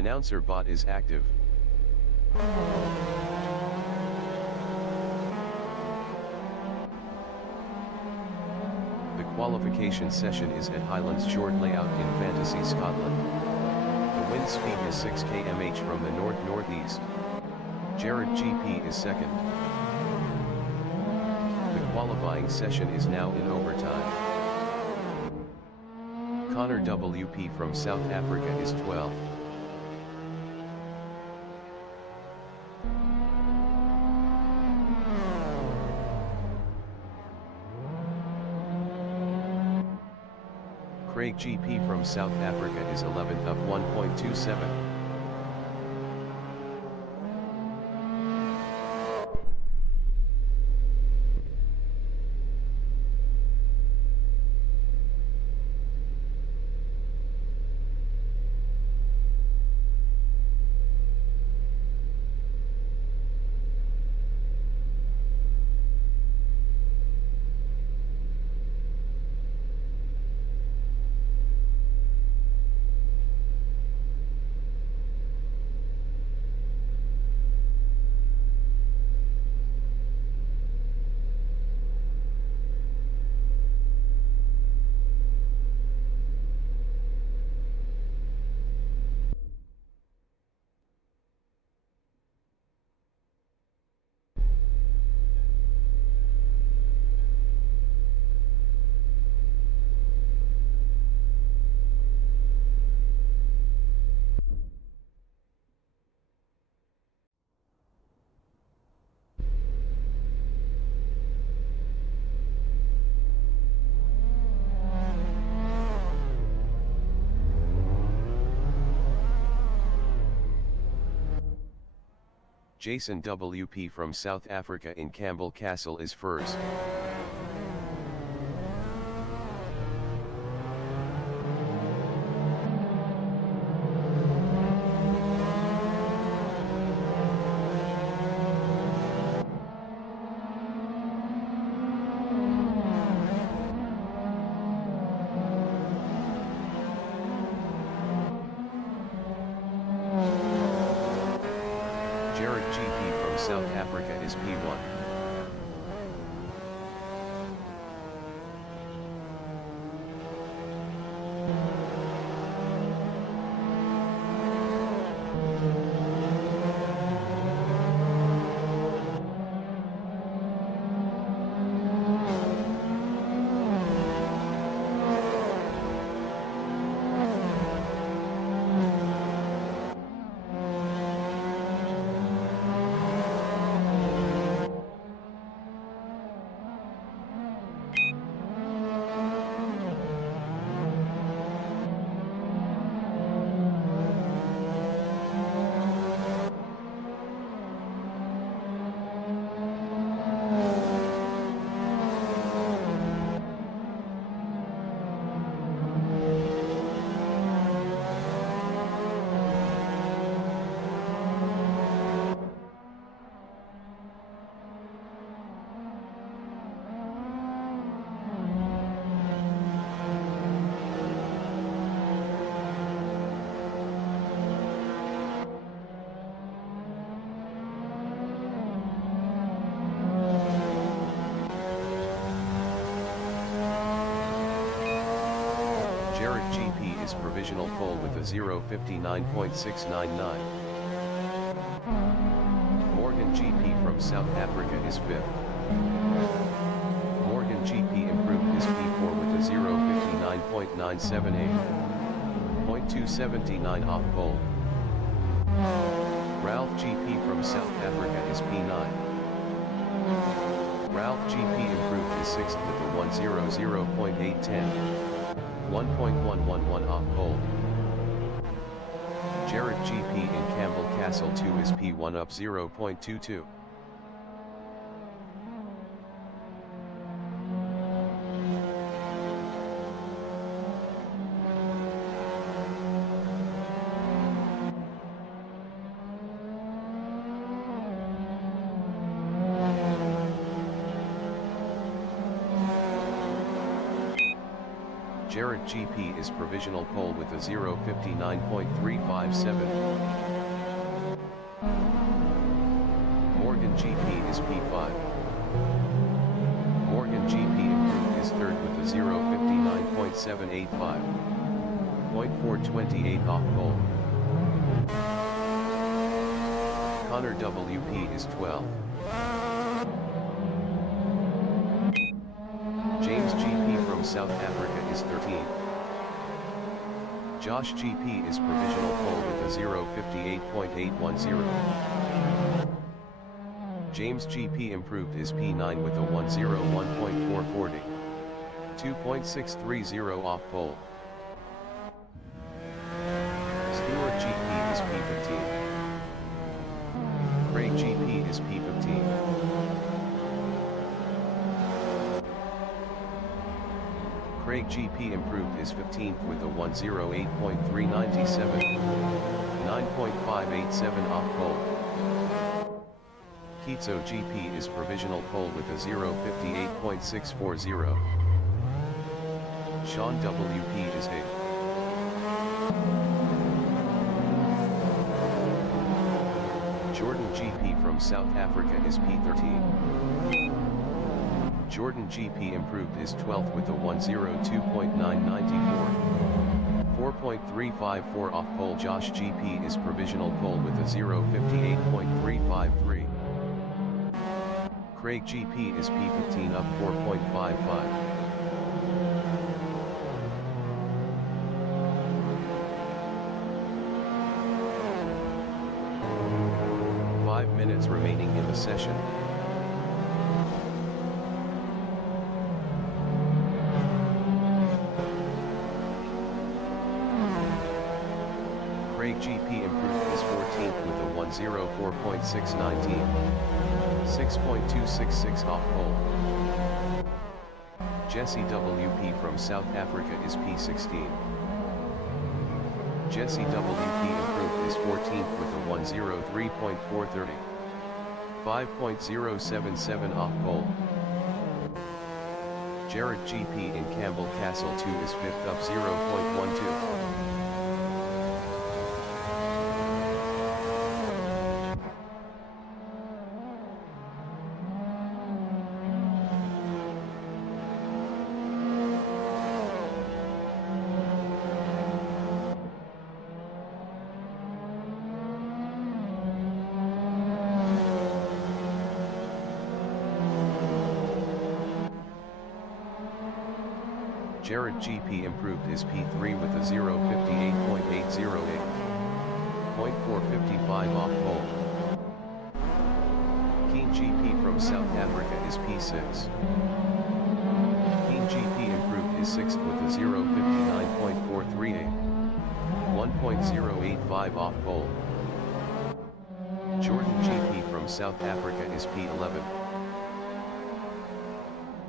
Announcer bot is active. The qualification session is at Highlands Short Layout in Fantasy, Scotland. The wind speed is 6 km/h from the north-northeast. Jared GP is second. The qualifying session is now in overtime. Connor WP from South Africa is 12th. Craig GP from South Africa is 11th up 1.27. Jason WP from South Africa in Campbell Castle is first. Jared GP from South Africa is P1. Jared GP is provisional pole with a 0:59.699. Morgan GP from South Africa is 5th. Morgan GP improved his P4 with a 0:59.978. 0.279 off pole. Ralph GP from South Africa is P9. Ralph GP improved his 6th with a 1:00.810. 1.111 off pole. Jared GP in Campbell Castle 2 is P1 up 0.22. Jared GP is provisional pole with a 0:59.357. Morgan GP is P5. Morgan GP improved is third with a 0:59.785. 0.428 off pole. Connor WP is 12. James GP from South Africa is 13. Josh GP is provisional pole with a 0:58.810. James GP improved is P9 with a 1:01.440. 2.630 off pole. Stewart GP is P15. Craig GP is P15. Craig GP improved is 15th with a 1:08.397. 9.587 off pole. Kitso GP is provisional pole with a 0:58.640. Sean WP is 8th. Jordan GP from South Africa is P13. Jordan GP improved is 12th with a 1:02.994. 4.354 off pole. Josh GP is provisional pole with a 0:58.353. Craig GP is P15 up 4.55. Minutes remaining in the session. Craig GP improved is 14th with a 1:04.619. 6.266 off pole. Jesse WP from South Africa is P16. Jesse WP improved is 14th with a 1:03.430. 5.077 off pole. Jared GP in Campbell Castle 2 is 5th up 0.12. Jared GP improved is P3 with a 0:58.808. 0.455 off pole. Keen GP from South Africa is P6. Keen GP improved is 6th with a 0:59.438. 1.085 off pole. Jordan GP from South Africa is P11.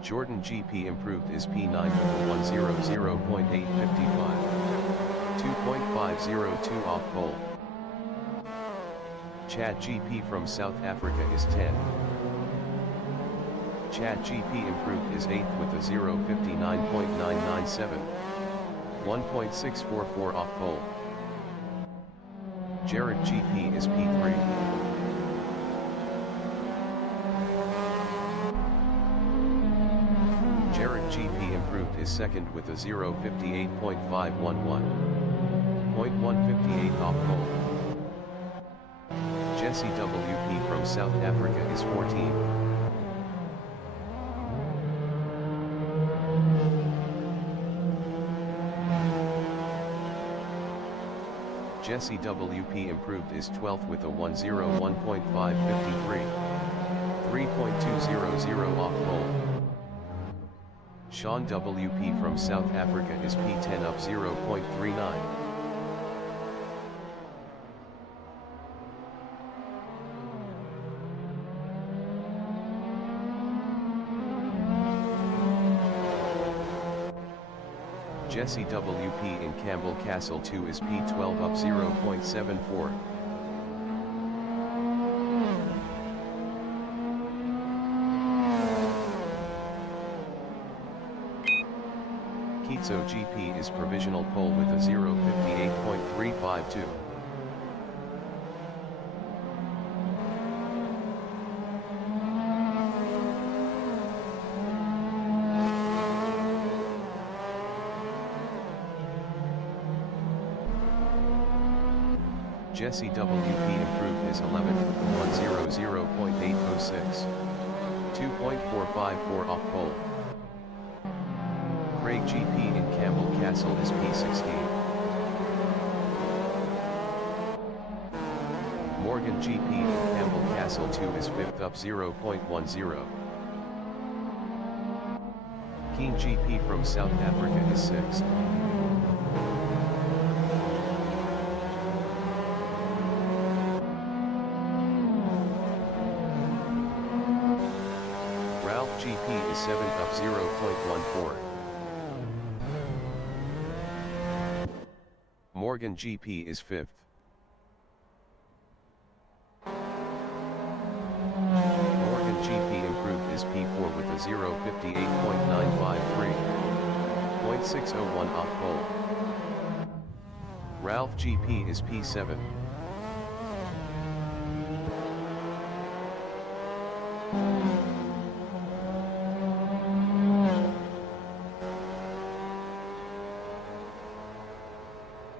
Jordan GP improved is P9 with a 1:00.855. 2.502 off pole. Chad GP from South Africa is 10. Chad GP improved is 8th with a 0:59.997. 1.644 off pole. Jared GP is P3. Jared GP improved is 2nd with a 0:58.511. 0.158 off pole. Jesse WP from South Africa is 14. Jesse WP improved is 12th with a 1:01.553. 3.200 off pole. Sean WP from South Africa is P10 up 0.39. Jesse WP in Campbell Castle 2 is P12 up 0.74. Kitso GP is provisional pole with a 0:58.352. Jesse WP improved is 11th, 100.806. 2.454 off pole. Craig GP in Campbell Castle is P16. Morgan GP in Campbell Castle 2 is 5th up 0.10. Keen GP from South Africa is 6th. GP is 7th up 0.14. Morgan GP is 5th. Morgan GP improved is P4 with a 0:58.953. 0.601 off pole. Ralph GP is P7.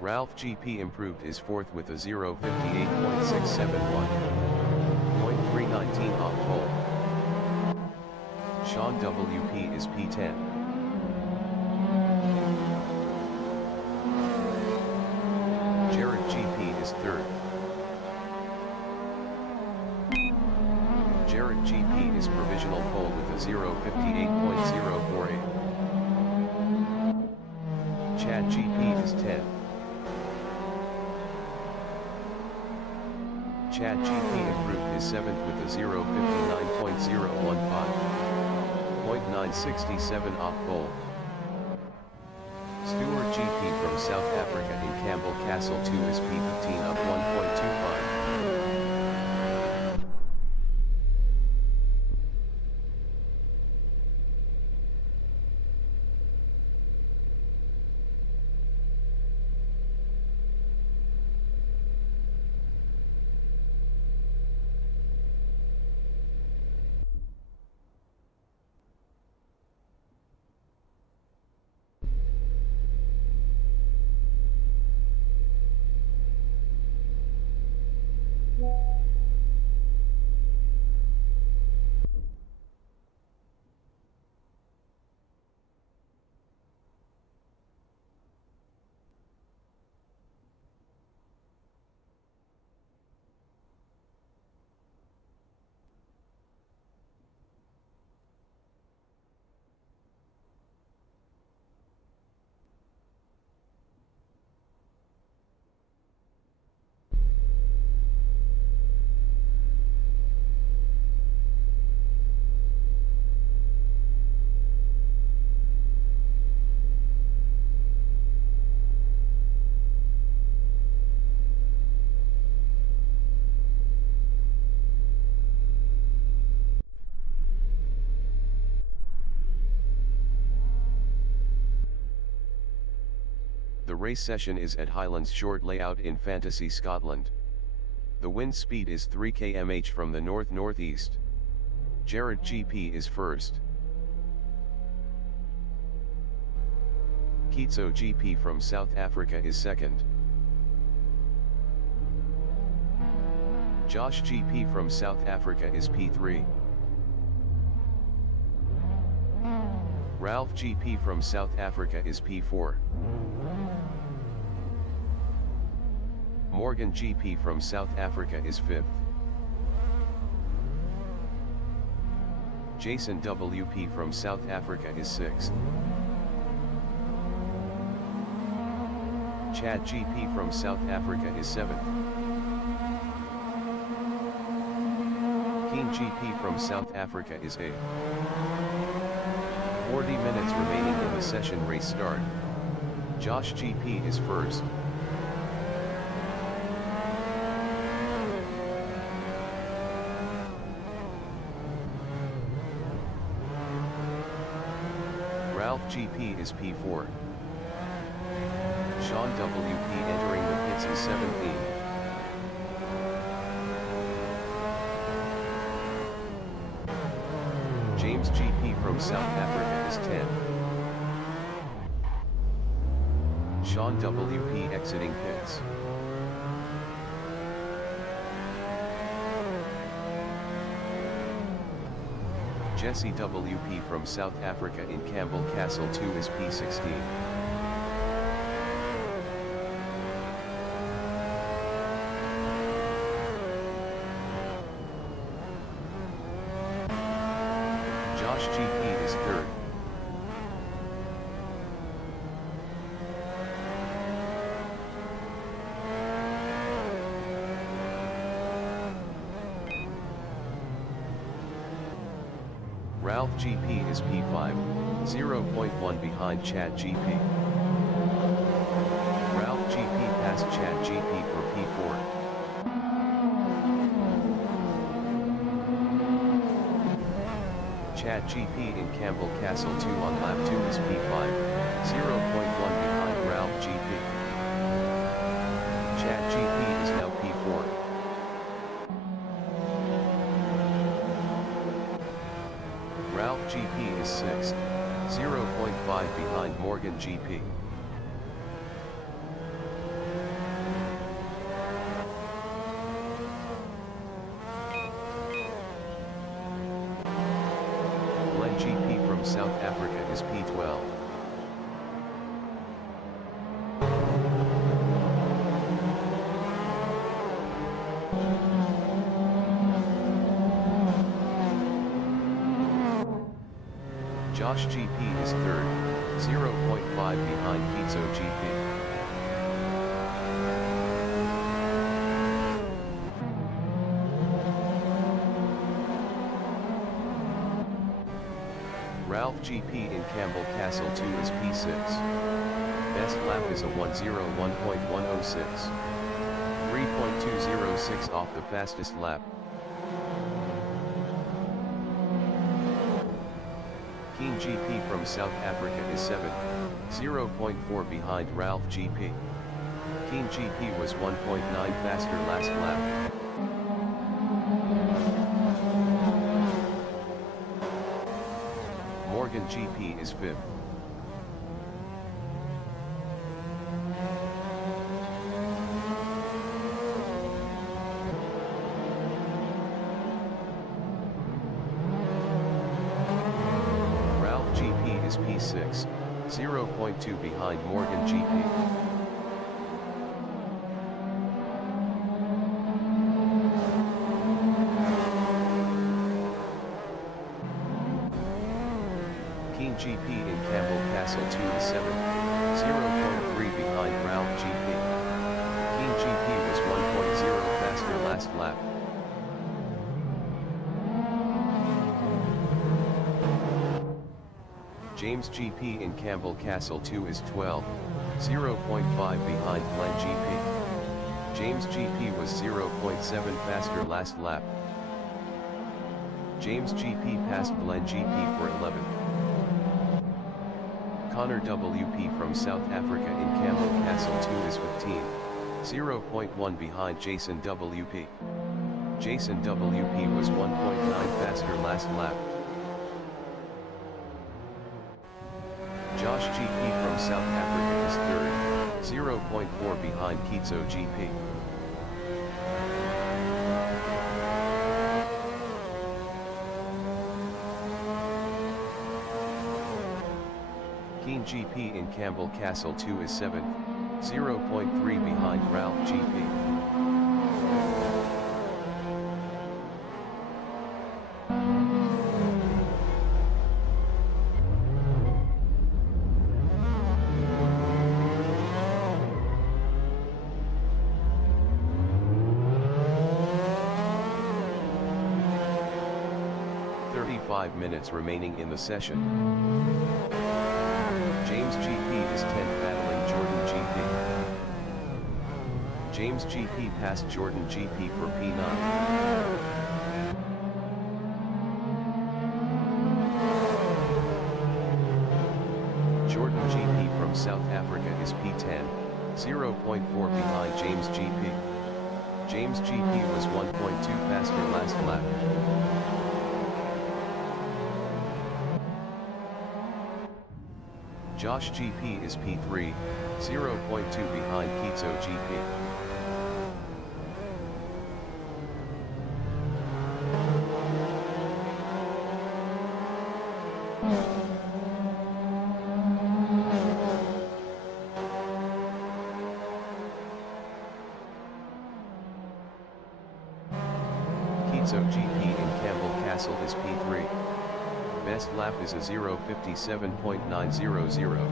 Ralph GP improved is 4th with a 0:58.671. 0.319 off pole. Sean WP is P10. Jared GP is 3rd. Jared GP is provisional pole with a 0:58.048. Chad GP is 10. Chad GP improved is 7th with a 0:59.015. 0.967 off pole. Stewart GP from South Africa in Campbell Castle 2 is P15 up 1.25. The race session is at Highlands Short Layout in Fantasy, Scotland. The wind speed is 3 km/h from the north-northeast. Jared GP is first. Kitso GP from South Africa is second. Josh GP from South Africa is P3. Ralph GP from South Africa is P4. Morgan GP from South Africa is 5th. Jason WP from South Africa is 6th. Chad GP from South Africa is 7th. Keen GP from South Africa is 8th. 40 minutes remaining in the session. Race start. Josh GP is first. Ralph GP is P4. Sean WP entering the pits is 17. James GP from South Africa is 10. Sean WP exiting pits. Jesse WP from South Africa in Campbell Castle 2 is P16. Josh GP is 3rd. Ralph GP is P5, 0.1 behind Chad GP. Ralph GP passed Chad GP for P4. Chad GP in Campbell Castle 2 on lap 2 is P5, 0.1 behind Ralph GP. Chad GP is now P4. Ralph GP is 6th, 0.5 behind Morgan GP. Glenn GP from South Africa is P12. Josh GP is 3rd, 0.5 behind Pizzo GP. Ralph GP in Campbell Castle 2 is P6. Best lap is a 1:01.106. 3.206 off the fastest lap. Keen GP from South Africa is 7th, 0.4 behind Ralph GP. Keen GP was 1.9 faster last lap. Morgan GP is 5th. Is P6, 0.2 behind Morgan GP. Keen GP in Campbell Castle 2 is 7th, 0.3 behind Ralph GP. Keen GP was 1.0 faster last lap. James GP in Campbell Castle 2 is 12, 0.5 behind Glenn GP. James GP was 0.7 faster last lap. James GP passed Glenn GP for 11th. Connor WP from South Africa in Campbell Castle 2 is 15, 0.1 behind Jason WP. Jason WP was 1.9 faster last lap. Josh GP from South Africa is 3rd, 0.4 behind Kitso GP. Keen GP in Campbell Castle 2 is 7th, 0.3 behind Ralph GP. Minutes remaining in the session. James GP is 10th battling Jordan GP. James GP passed Jordan GP for P9. South Africa is P10, 0.4 behind James GP. James GP was 1.2 faster last lap. Josh GP is P3, 0.2 behind Kitso GP. Kitso GP in Campbell Castle is P3. Best lap is a 0:57.900.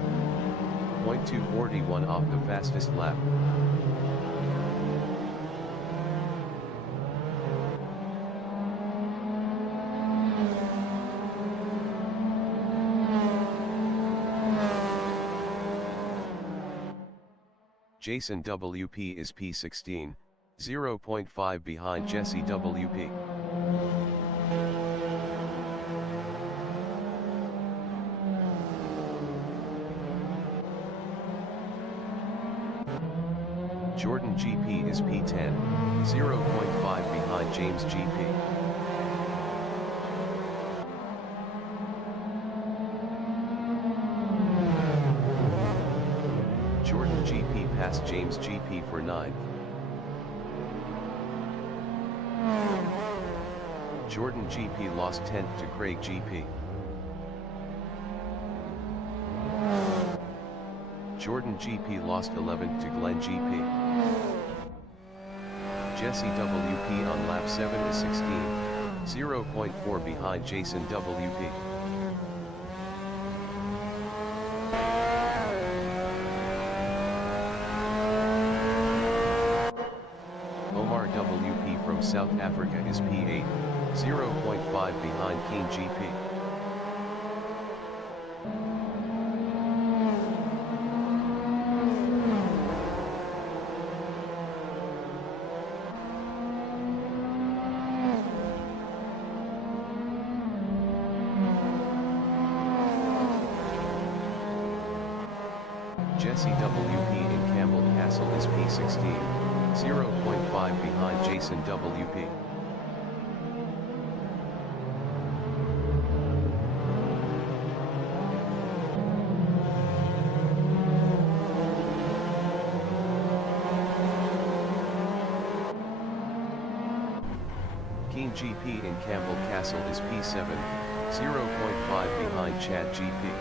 0.241 off the fastest lap. Jason WP is P16, 0.5 behind Jesse WP. Jordan GP is P10, 0.5 behind James GP. Jordan GP passed James GP for 9th. Jordan GP lost 10th to Craig GP. Jordan GP lost 11th to Glenn GP. Jesse WP on lap 7 is 16, 0.4 behind Jason WP. Omar WP from South Africa is P8, 0.5 behind King GP. Jesse WP in Campbell Castle is P16, 0.5 behind Jason WP. King GP in Campbell Castle is P7, 0.5 behind Chad GP.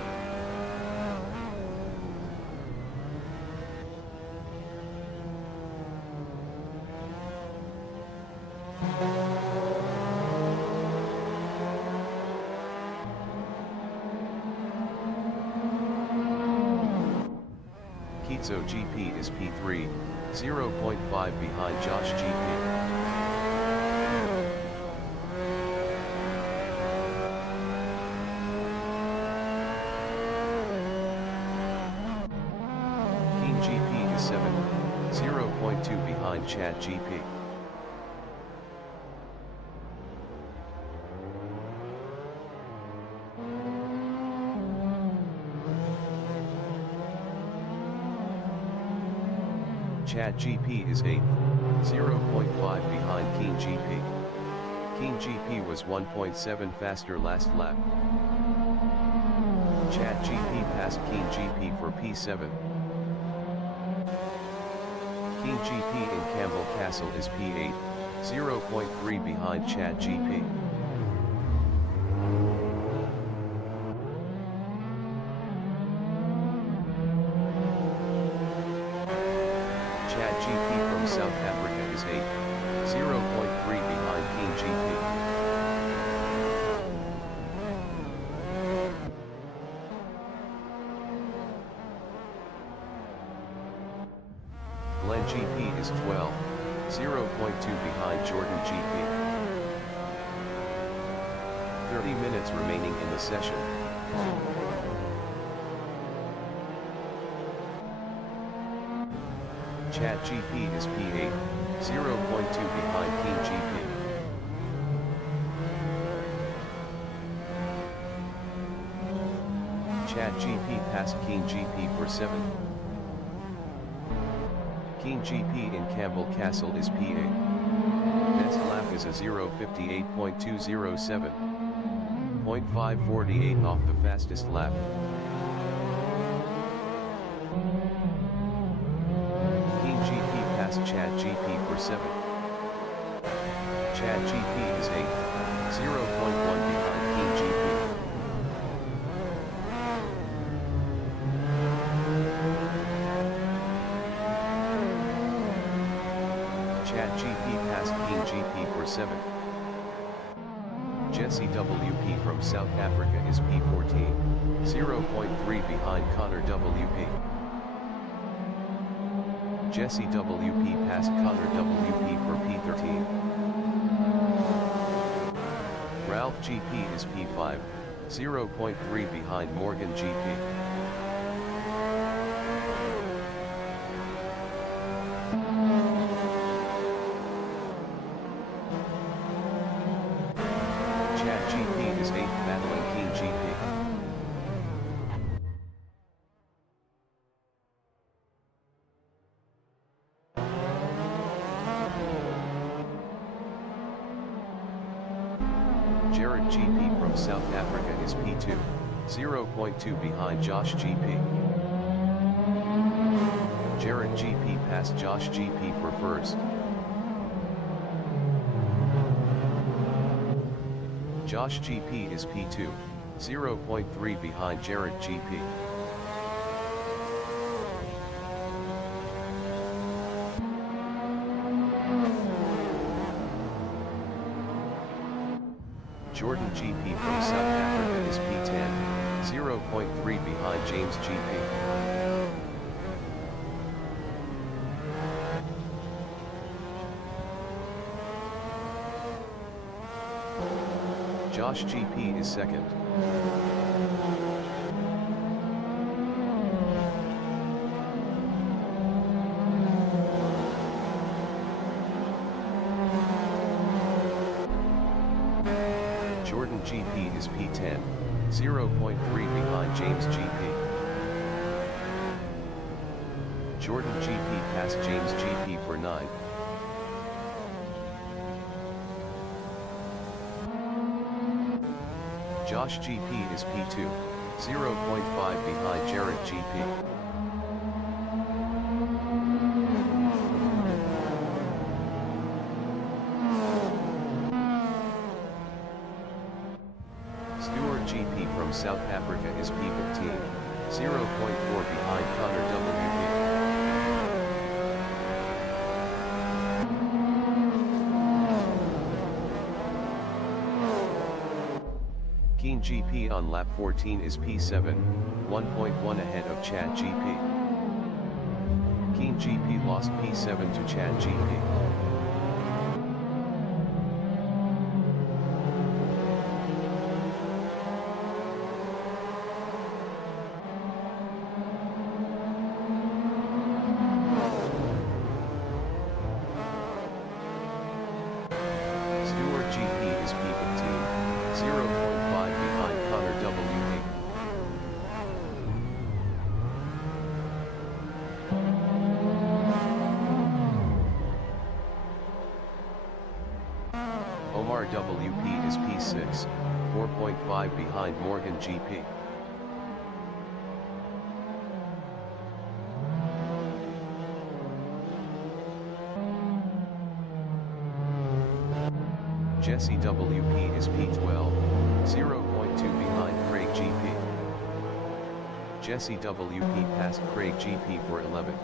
Kitso GP is P3, 0.5 behind Josh GP. GP is 7th, 0.2 behind Chad GP. Chad GP is 8th, 0.5 behind King GP. King GP was 1.7 faster last lap. Chad GP passed King GP for P7. King GP in Campbell Castle is P8, 0.3 behind Chad GP. Chad GP from South Africa is 8th, 0.3 behind King GP. Glenn GP is 12, 0.2 behind Jordan GP. 30 minutes remaining in the session. Chad GP is P8, 0.2 behind King GP. Chad Chad GP passed Keen GP for 7. Keen GP in Campbell Castle is P8. Best lap is a 0:58.207. 0.548 off the fastest lap. Keen GP passed Chad GP for 7. Chad GP is 8. 0.1 behind Keen GP. Chad GP passed Keen GP for 7. Jesse WP from South Africa is P14, 0.3 behind Connor WP. Jesse WP passed Connor WP for P13. Ralph GP is P5, 0.3 behind Morgan GP. Chad GP is 8th battling Keen GP. Jared GP from South Africa is P2, 0.2 behind Josh GP. Jared GP passed Josh GP for first. Josh GP is P2, 0.3 behind Jared GP. Jordan GP from South Africa is P10, 0.3 behind James GP. Josh GP is second. Jordan GP is P10, 0.3 behind James GP. Jordan GP passed James GP for 9. Josh GP is P2, 0.5 behind Jared GP. Stewart GP from South Africa is P15, 0.4 behind Connor WP. Keen GP on lap 14 is P7, 1.1 ahead of Chad GP. Keen GP lost P7 to Chad GP. Stewart GP is P15, 0.5 behind Connor WP. Omar WP is P6, 4.5 behind Morgan GP. Jesse WP is P12, 0.2 behind Craig GP. Jesse WP passed Craig GP for 11.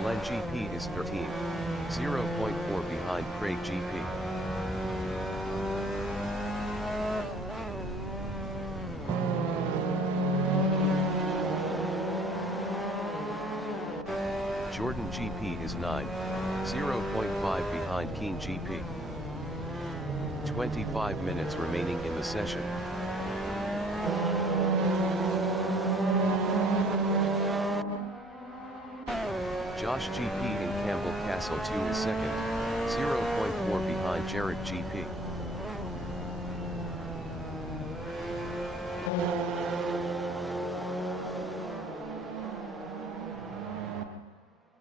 Glenn GP is 13, 0.4 behind Craig GP. Jordan GP is 9, 0.5 behind Keen GP. 25 minutes remaining in the session. Josh GP in Campbell Castle 2 is second, 0.4 behind Jared GP.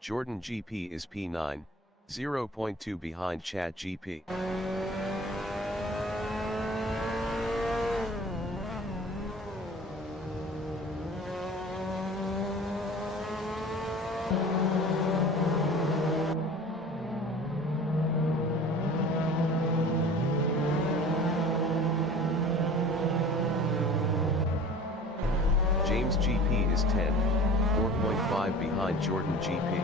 Jordan GP is P9, 0.2 behind Chad GP. James GP is 10, 4.5 behind Jordan GP.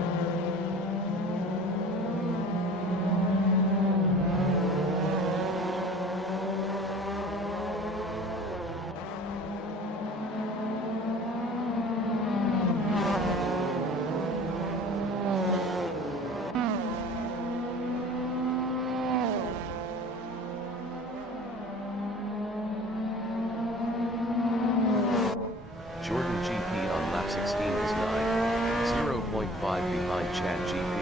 Jordan GP on lap 16 is 9, 0.5 behind Chad GP.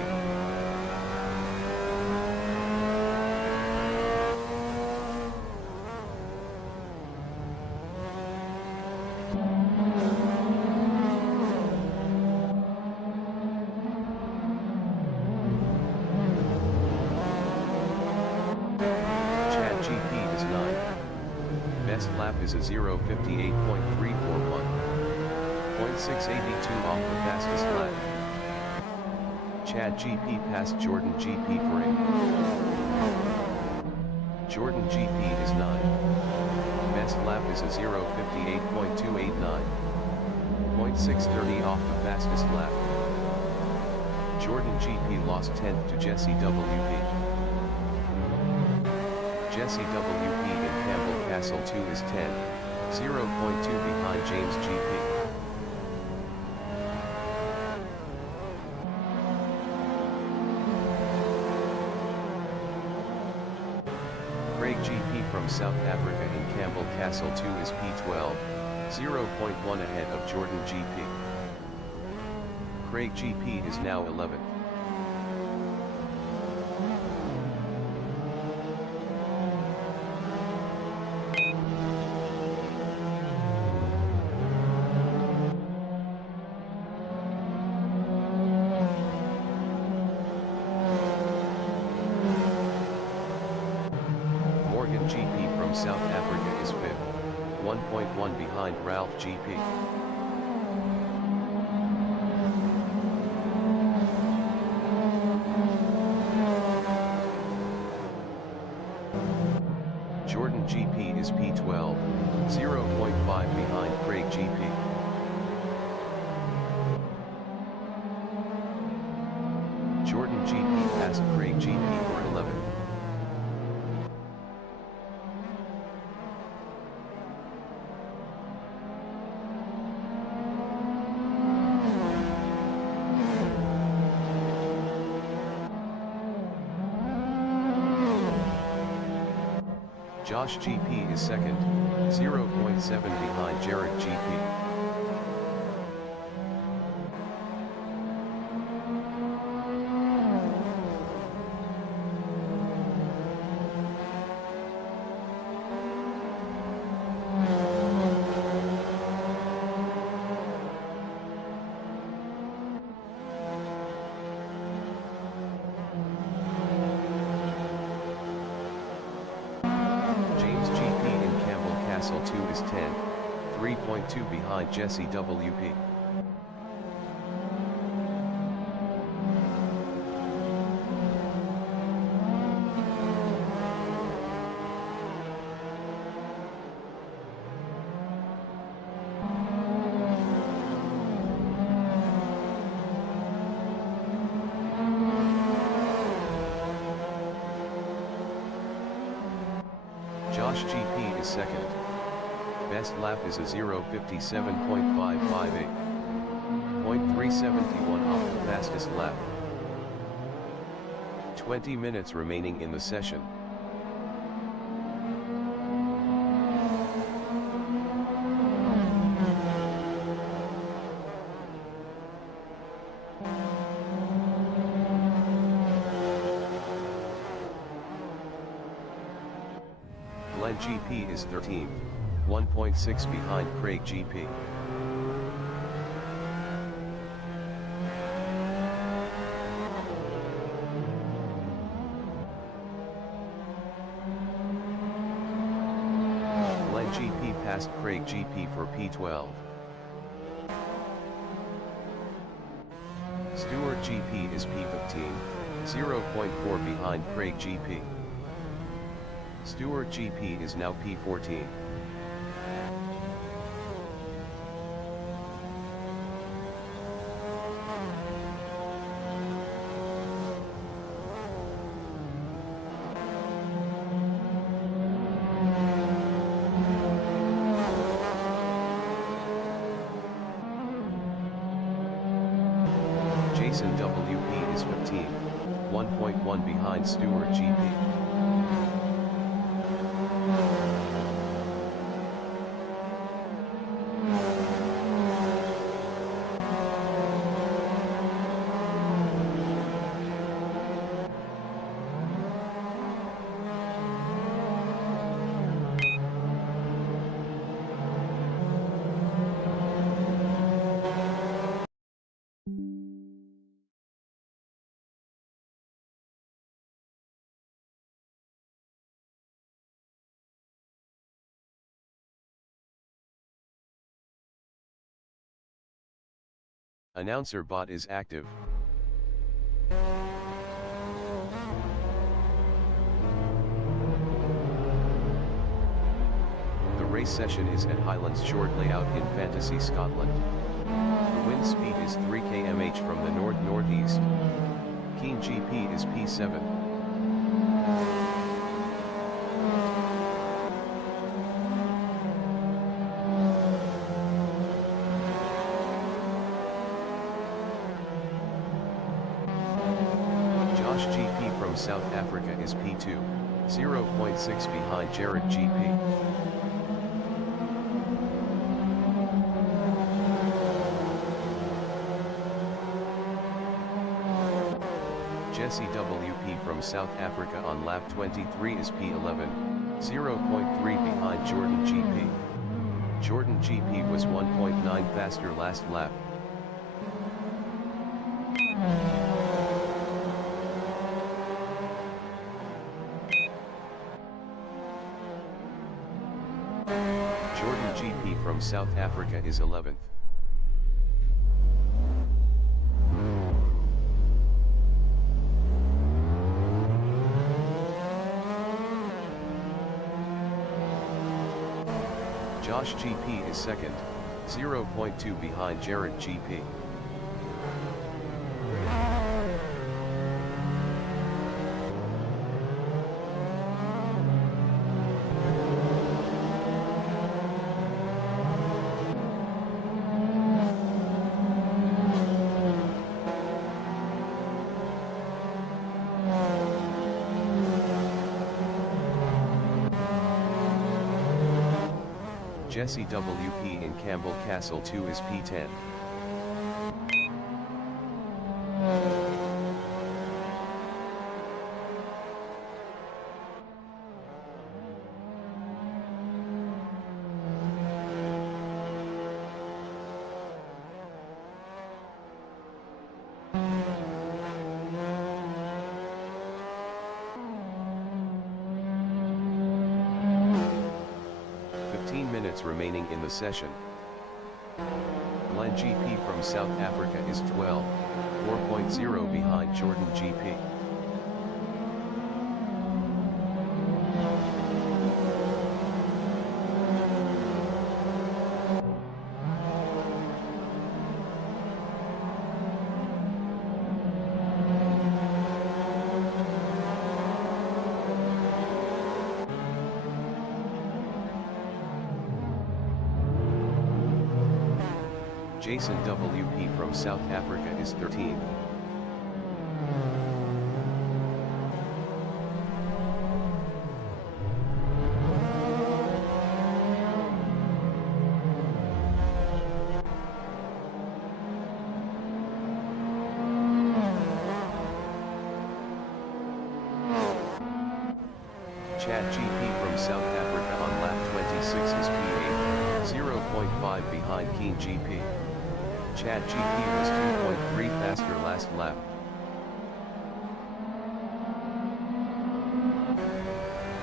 Chad GP is 9. Best lap is a 0:58.341. 0.682 off the fastest lap. Chad GP passed Jordan GP for 8. Jordan GP is 9. Best lap is a 0:58.289. 0.630 off the fastest lap. Jordan GP lost 10th to Jesse WP. Jesse WP in Campbell Castle 2 is 10, 0.2 behind James GP. Craig GP from South Africa in Campbell Castle 2 is P12, 0.1 ahead of Jordan GP. Craig GP is now 11th. GP from South Africa is 5th, 1.1 behind Ralph GP. Jordan GP is P12, 0.5 behind Craig GP. Jordan GP passed Craig GP for 11th. Josh GP is 2nd, 0.7 behind Jared GP. Castle 2 is 10, 3.2 behind Jesse WP. Josh GP is 2nd. Best lap is a 0:57.558. 0.371 off the fastest lap. 20 minutes remaining in the session. Glenn GP is 13th, 1.6 behind Craig GP. GP passed Craig GP for P12. Stewart GP is P15, 0.4 behind Craig GP. Stewart GP is now P14. Jason WP is 15, 1.1 behind Stewart GP. Announcer bot is active. The race session is at Highlands Short Layout in Fantasy, Scotland. The wind speed is 3 km/h from the north-northeast. Keen GP is P7. Josh GP from South Africa is P2, 0.6 behind Jared GP. Jesse WP from South Africa on lap 23 is P11, 0.3 behind Jordan GP. Jordan GP was 1.9 faster last lap. Jordan GP from South Africa is 11th. Josh GP is second, 0.2 behind Jared GP. Jesse WP in Campbell Castle 2 is P10. Remaining in the session. Glenn GP from South Africa is 12, 4.0 behind Jordan GP. Jason WP from South Africa is 13. Chad GP from South Africa on lap 26 is P8, 0.5 behind Keen GP. Chad GP was 2.3 faster last lap.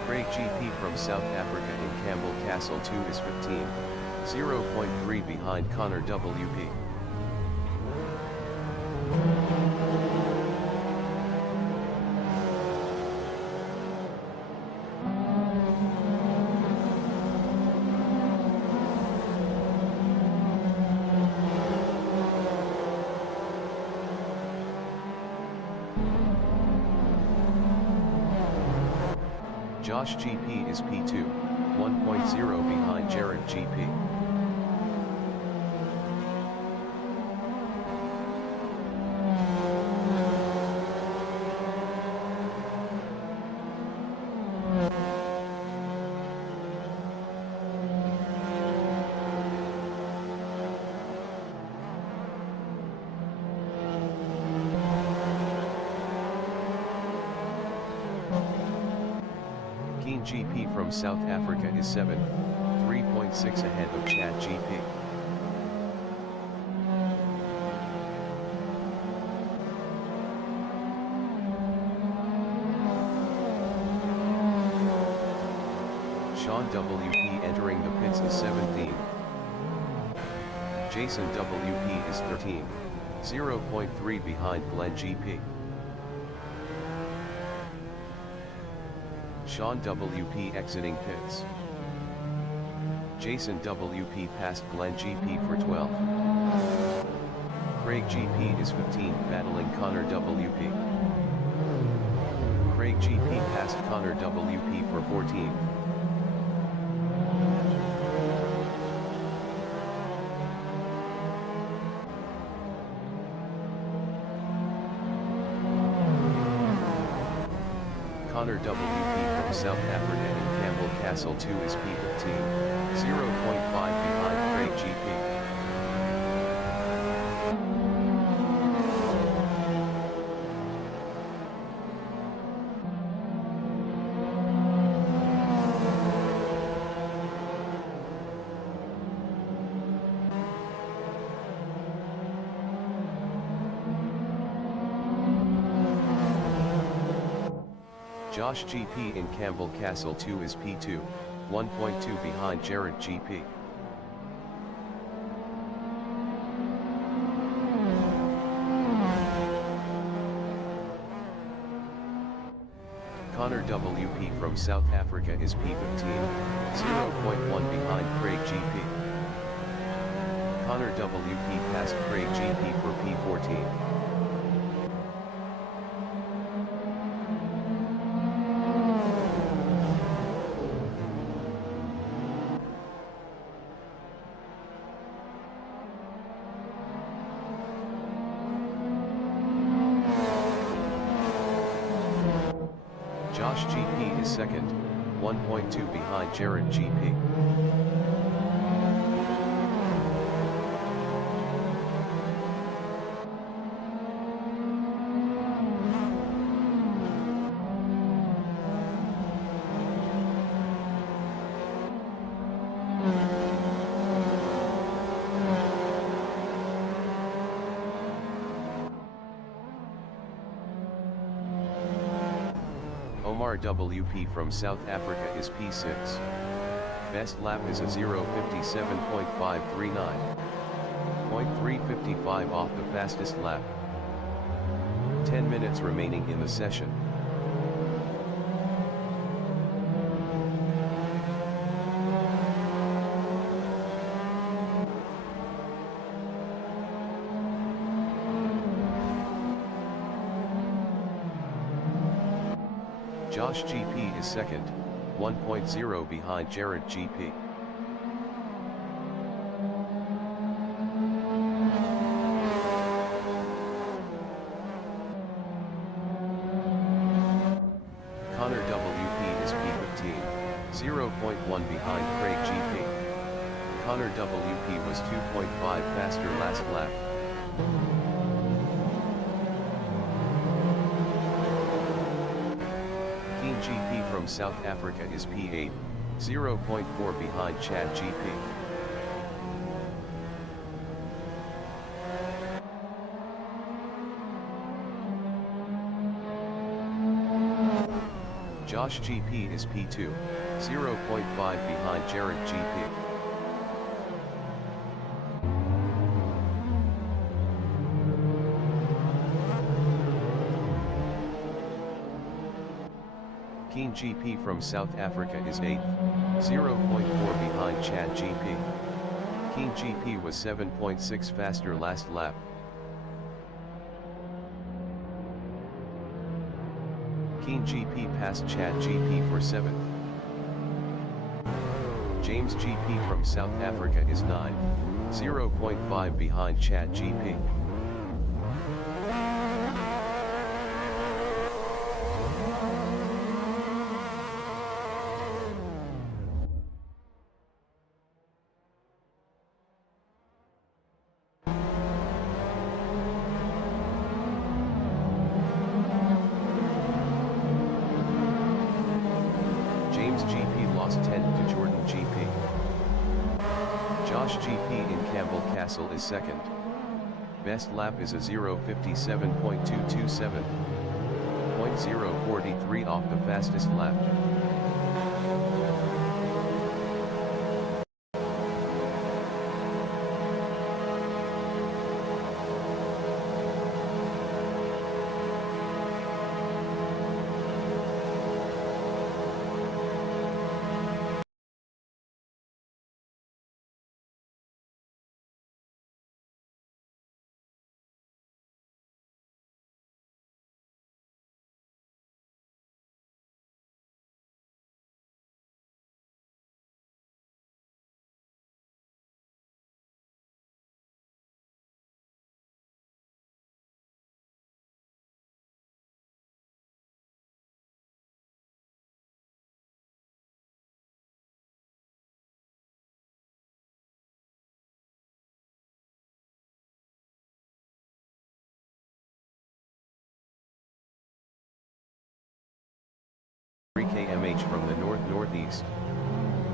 Craig GP from South Africa in Campbell Castle 2 is 15, 0.3 behind Connor WP. Josh GP is P2, 1.0 behind Jared GP. GP from South Africa is 7, 3.6 ahead of Chad GP. Sean WP entering the pits is 17. Jason WP is 13, 0.3 behind Glenn GP. Sean WP exiting pits. Jason WP passed Glenn GP for 12. Craig GP is 15 battling Connor WP. Craig GP passed Connor WP for 14. Connor WP from South Africa in Campbell Castle 2 is P15, 0.5 behind Craig GP. Josh GP in Campbell Castle 2 is P2, 1.2 behind Jared GP. Connor WP from South Africa is P15, 0.1 behind Craig GP. Connor WP passed Craig GP for P14. Josh GP is second, 1.2 behind Jared GP. Omar WP from South Africa is P6. Best lap is a 0:57.539. 0.355 off the fastest lap. 10 minutes remaining in the session. Josh GP is second, 1.0 behind Jared GP. Connor WP is P15, 0.1 behind Craig GP. Connor WP was 2.5 faster last lap. GP from South Africa is P8, 0.4 behind Chad GP. Josh GP is P2, 0.5 behind Jared GP. Keen GP from South Africa is 8th, 0.4 behind Chad GP. Keen GP was 7.6 faster last lap. Keen GP passed Chad GP for 7th. James GP from South Africa is 9th, 0.5 behind Chad GP. James GP lost 10 to Jordan GP. Josh GP in Campbell Castle is 2nd. Best lap is a 0:57.227. 0.043 off the fastest lap. km/h from the north-northeast.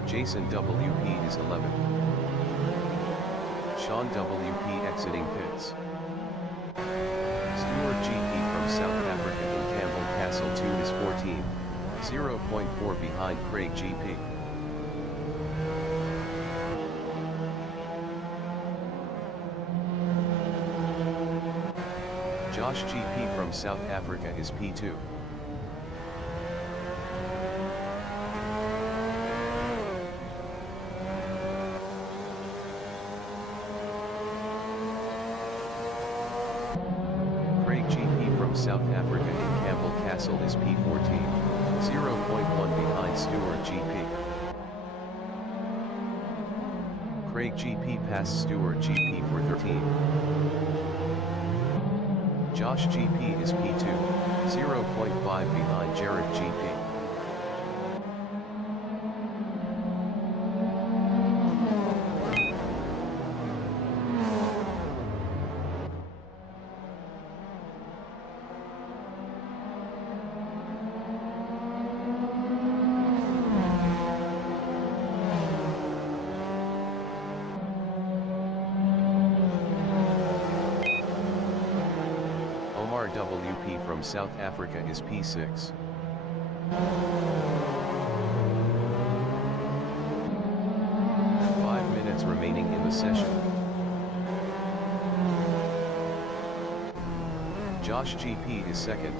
Jason WP is 11th. Sean WP exiting pits. Stewart GP from South Africa in Campbell Castle 2 is 14th, 0.4 behind Craig GP. Josh GP from South Africa is P2. South Africa in Campbell Castle is P14, 0.1 behind Stewart GP. Craig GP passed Stewart GP for 13. Josh GP is P2, 0.5 behind Jared GP. WP from South Africa is P6. Five minutes remaining in the session. Josh GP is 2nd,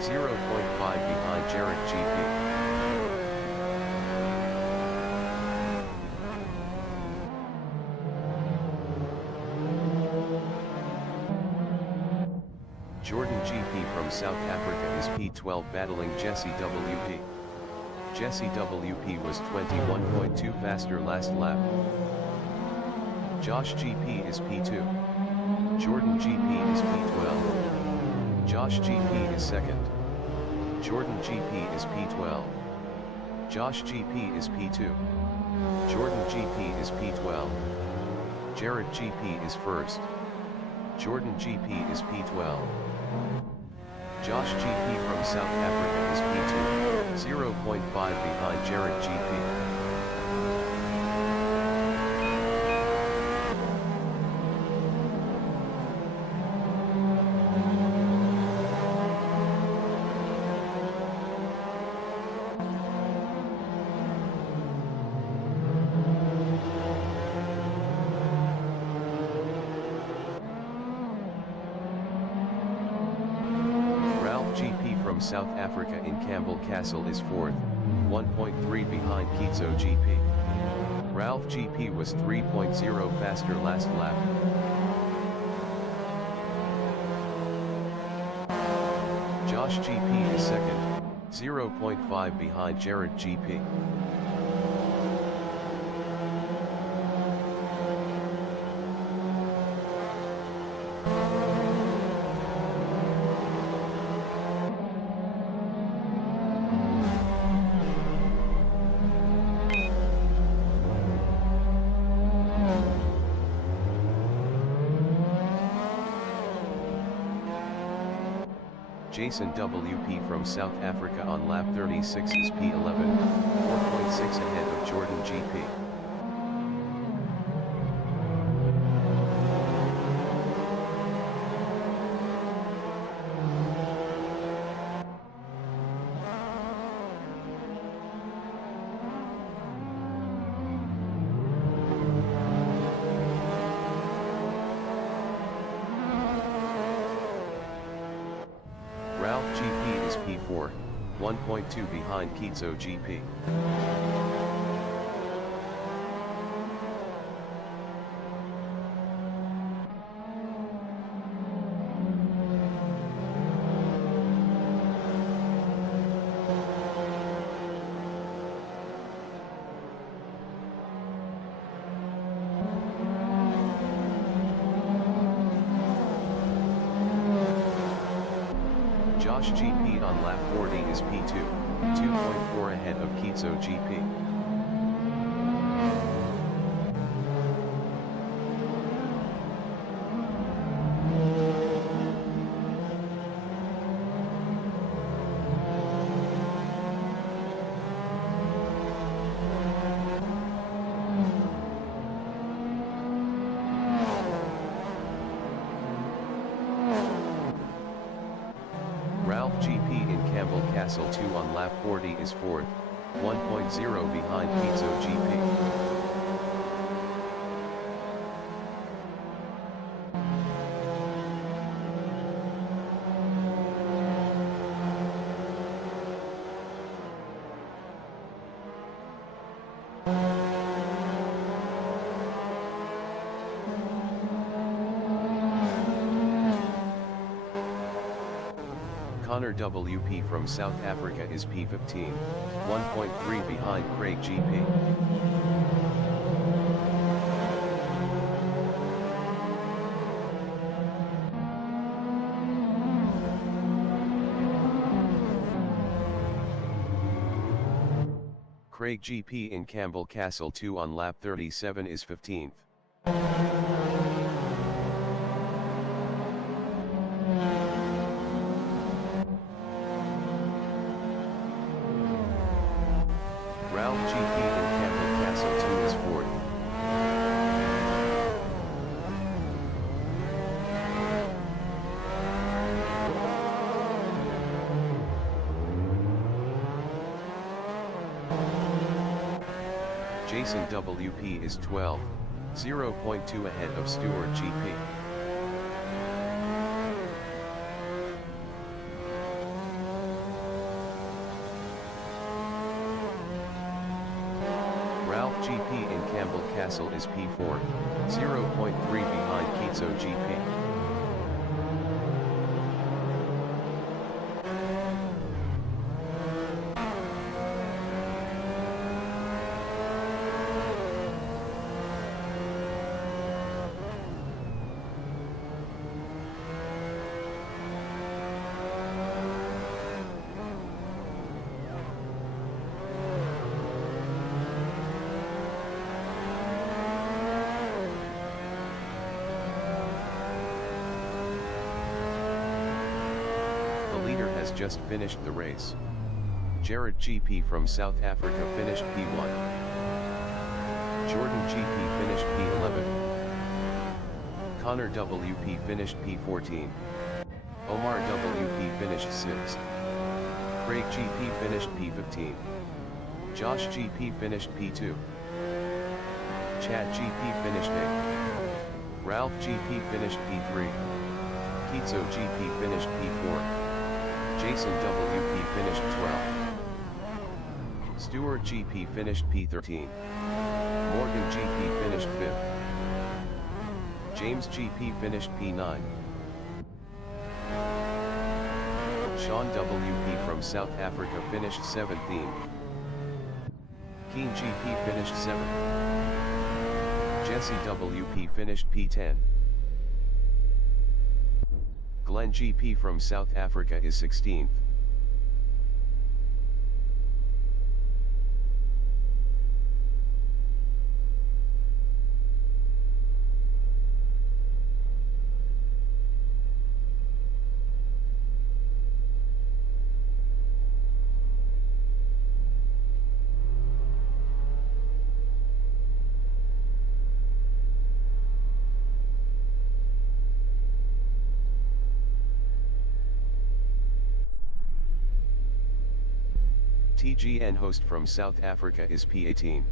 0.5 behind Jared GP. Jordan GP from South Africa is P12 battling Jesse WP. Jesse WP was 21.2 faster last lap. Josh GP is P2. Jordan GP is P12. Josh GP is 2nd. Jordan GP is P12. Josh GP is P2. Jordan GP is P12. Jared GP is 1st. Jordan GP is P12. Josh GP from South Africa is P2, 0.5 behind Jared GP. from South Africa in Campbell Castle is 4th, 1.3 behind Kitso GP. Ralph GP was 3.0 faster last lap. Josh GP is 2nd, 0.5 behind Jared GP. Jason WP from South Africa on lap 36 is P11, 4.6 ahead of Jordan GP. Ralph GP is P4, 1.2 behind Kitso GP. Josh GP on lap 40 is P2, 2.4 ahead of Kitso GP. Ralph GP in Campbell Castle 2 on lap 40 is 4th, 1.0 behind Kitso GP. Connor WP from South Africa is P15, 1.3 behind Craig GP. Craig GP in Campbell Castle 2 on lap 37 is 15th. Ralph GP in Campbell Castle 2 is 4th. Jason WP is 12, 0.2 ahead of Stewart GP. Ralph GP in Campbell Castle is P4, 0.3 behind Kitso GP. Has just finished the race. Jared GP from South Africa finished P1. Jordan GP finished P11. Connor WP finished P14. Omar WP finished 6th. Craig GP finished P15. Josh GP finished P2. Chad GP finished 8th. Ralph GP finished P3. Kitso GP finished P4. Jason WP finished 12th. Stewart GP finished P13. Morgan GP finished 5th. James GP finished P9. Sean WP from South Africa finished 17th. Keen GP finished 7th. Jesse WP finished P10. Glenn GP from South Africa is 16th. TGN host from South Africa is P18.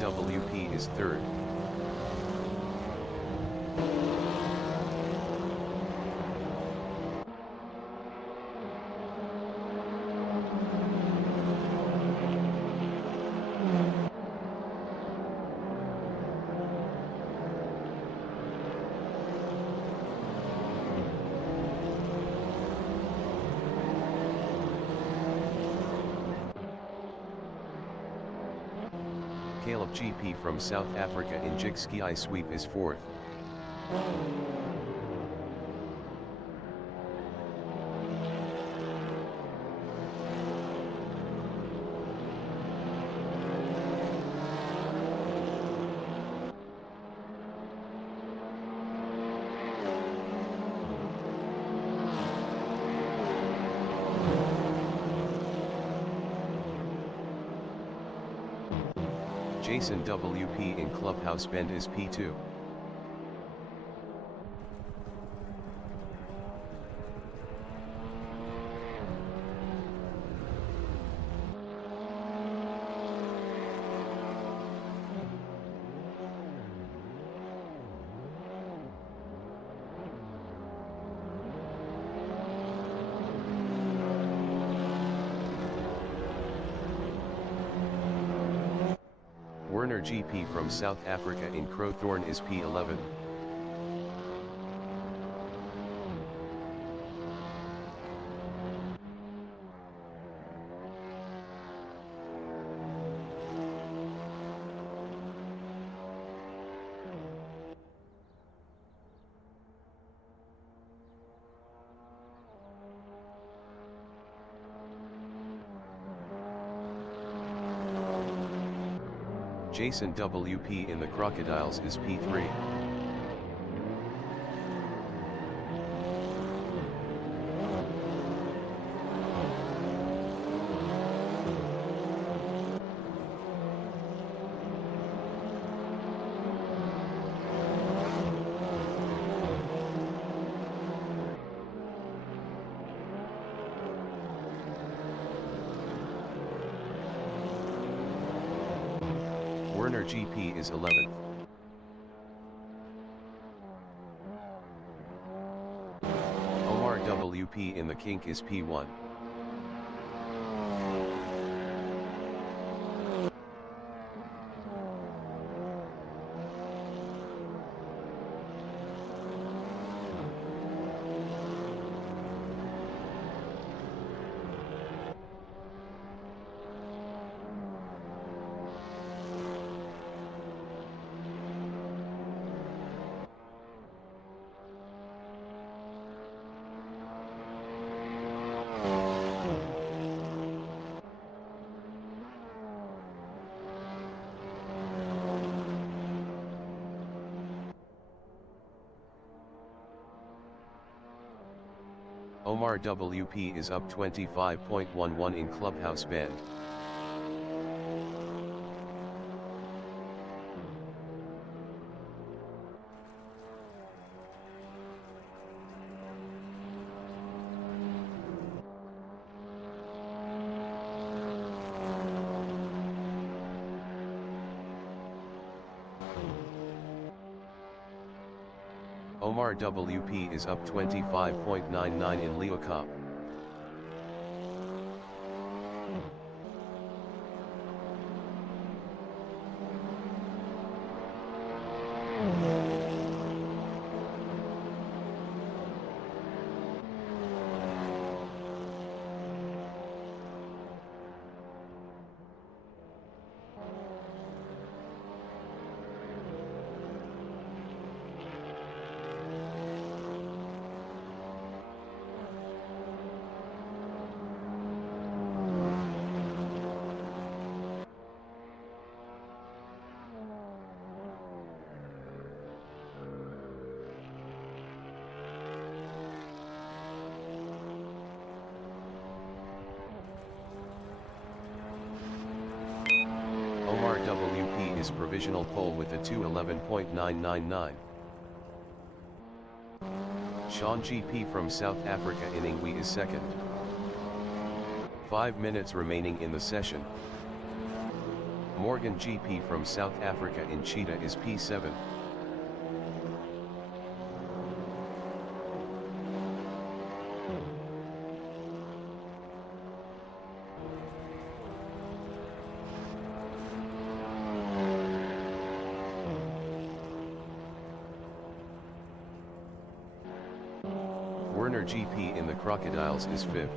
WP is third. Caleb GP from South Africa in Jig Ski Sweep is fourth. Jason WP in Clubhouse Bend is P2. Werner GP from South Africa in Crowthorne is P11. Jason WP in the Crocodiles is P3. Werner GP is 11th. Omar WP in the Kink is P1. Omar WP is up 25.11 in Clubhouse Bend. Omar WP is up 25.99 in Leo Cup. Omar WP is provisional pole with a 2:11.999. Sean GP from South Africa in Ingwe is second. 5 minutes remaining in the session. Morgan GP from South Africa in Cheetah is P7. Werner GP in the Crocodiles is 5th.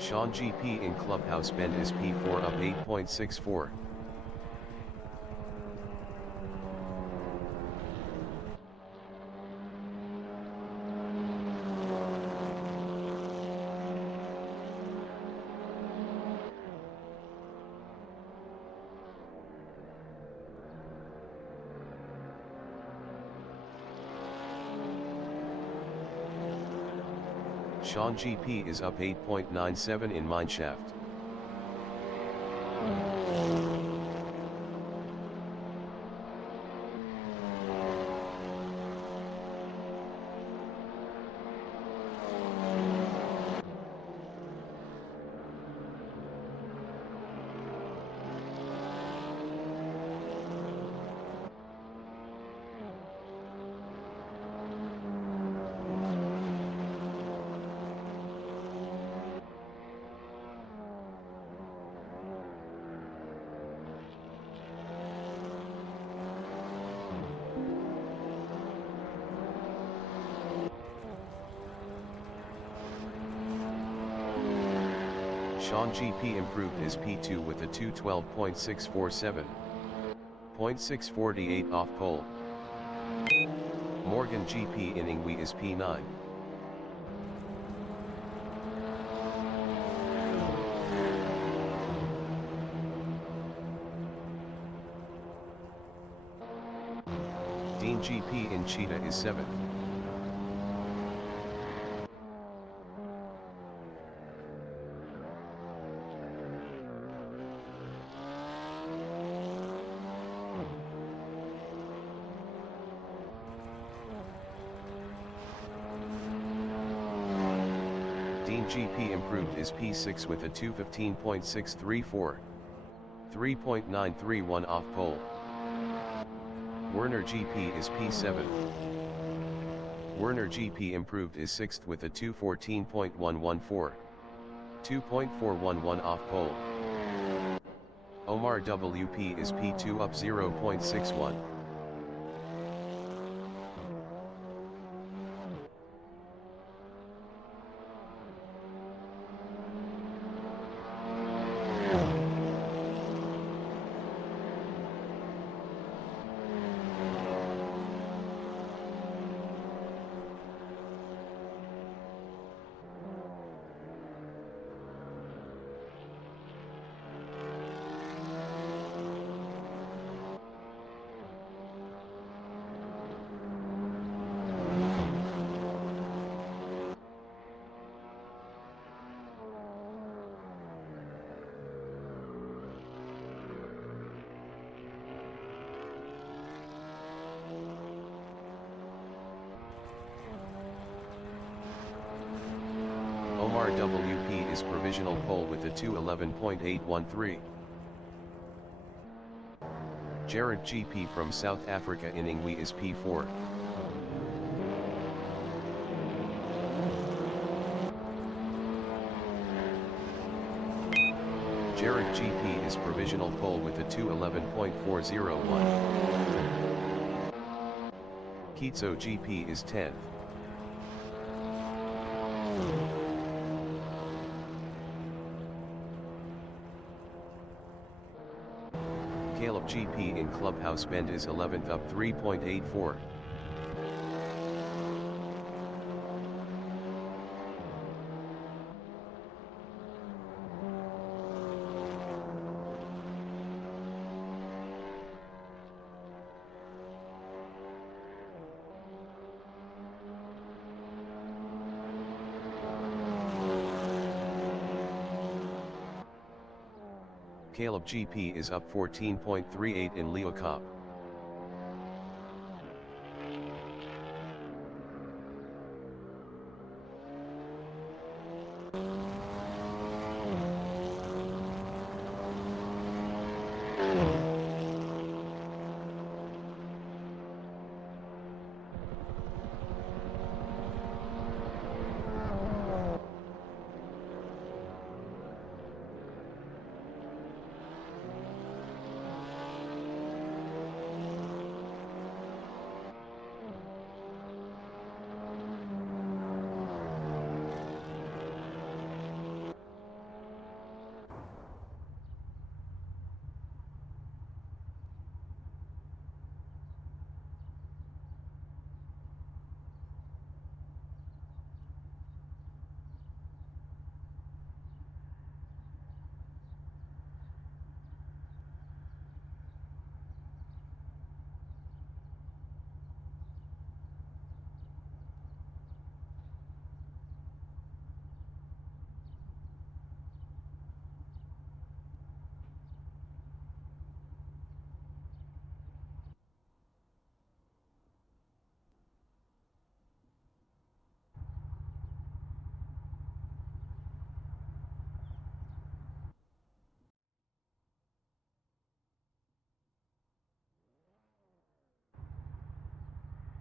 Sean GP in Clubhouse Bend is P4 up 8.64. Sean GP is up 8.97 in Mineshaft. Sean GP improved his P2 with a 2:12.647. 0.648 off pole. Morgan GP in Ingwe is P9. Dean GP in Cheetah is 7th. Dean GP improved his P6 with a 2:15.634. 3.931 off pole. Werner GP is P7. Werner GP improved his 6th with a 2:14.114. 2.411 off pole. Omar WP is P2 up 0.61. Omar WP is provisional pole with a 2:11.813. Jared GP from South Africa in Ingwe is P4. Jared GP is provisional pole with a 2:11.401. Kitso GP is 10th. Caleb GP in Clubhouse Bend is 11th up 3.84. Caleb GP is up 14.38 in Leo Cup.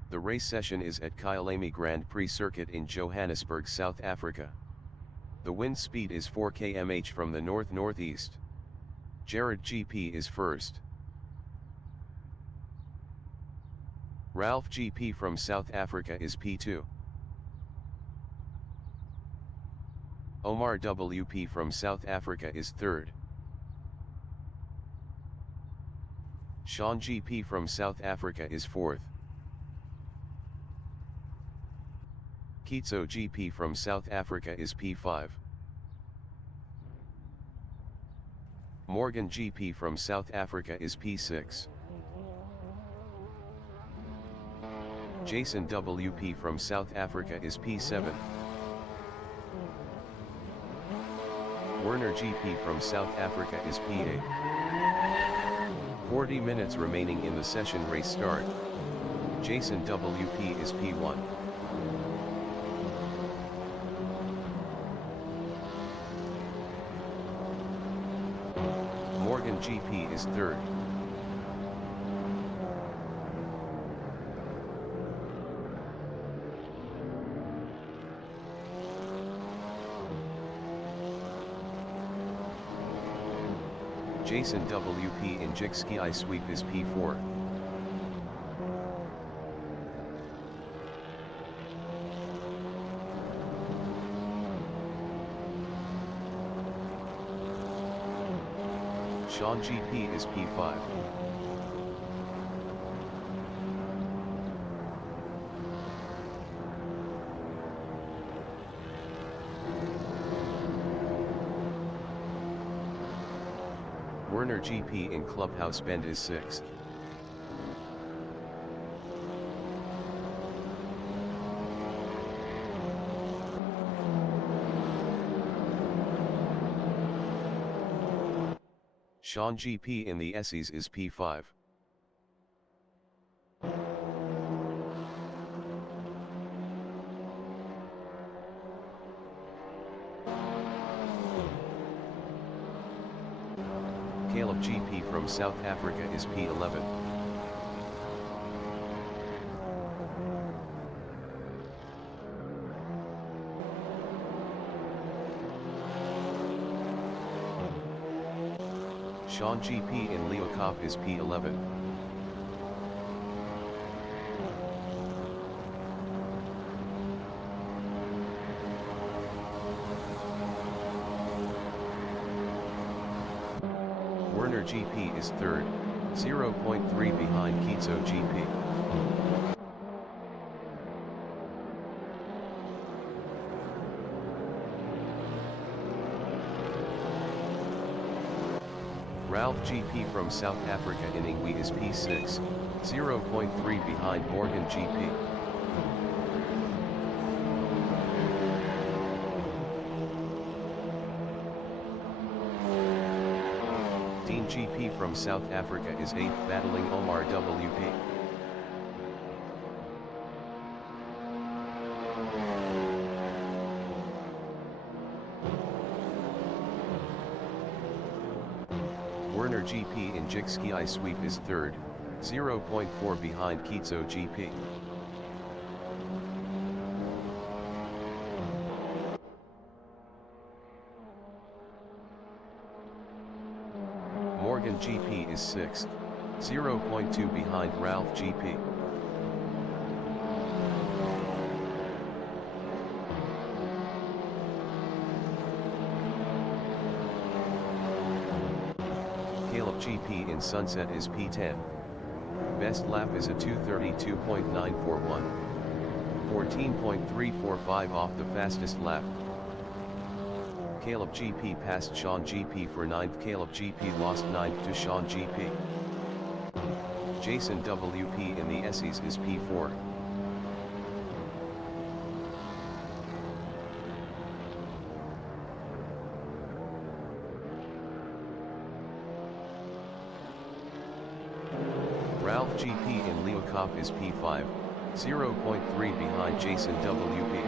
The race session is at Kyalami Grand Prix Circuit in Johannesburg, South Africa. The wind speed is 4 km/h from the north-northeast. Jared GP is first. Ralph GP from South Africa is P2. Omar WP from South Africa is third. Sean GP from South Africa is fourth. Kitso GP from South Africa is P5. Morgan GP from South Africa is P6. Jason WP from South Africa is P7. Werner GP from South Africa is P8. 40 minutes remaining in the session. Race start. Jason WP is P1. Morgan GP is third. Jason WP in Jigski I sweep is P4. Sean GP is P5. Werner GP in Clubhouse Bend is 6th. Sean GP in the Essies is P5. Caleb GP from South Africa is P11. Sean GP in Leo Cop is P11. Werner GP is third, 0.3 behind Kitso GP. Ralph GP from South Africa in Ingwe is P6, 0.3 behind Morgan GP. Morgan GP from South Africa is 8th, battling Omar WP. Werner GP in Jikski I sweep is 3rd, 0.4 behind Kitso GP. Morgan GP is 6th, 0.2 behind Ralph GP. Caleb GP in Sunset is P10. Best lap is a 2:32.941. 14.345 off the fastest lap. Caleb GP passed Sean GP for 9th. Caleb GP lost 9th to Sean GP. Jason WP in the Essies is P4. Ralph GP in Leocop is P5, 0.3 behind Jason WP.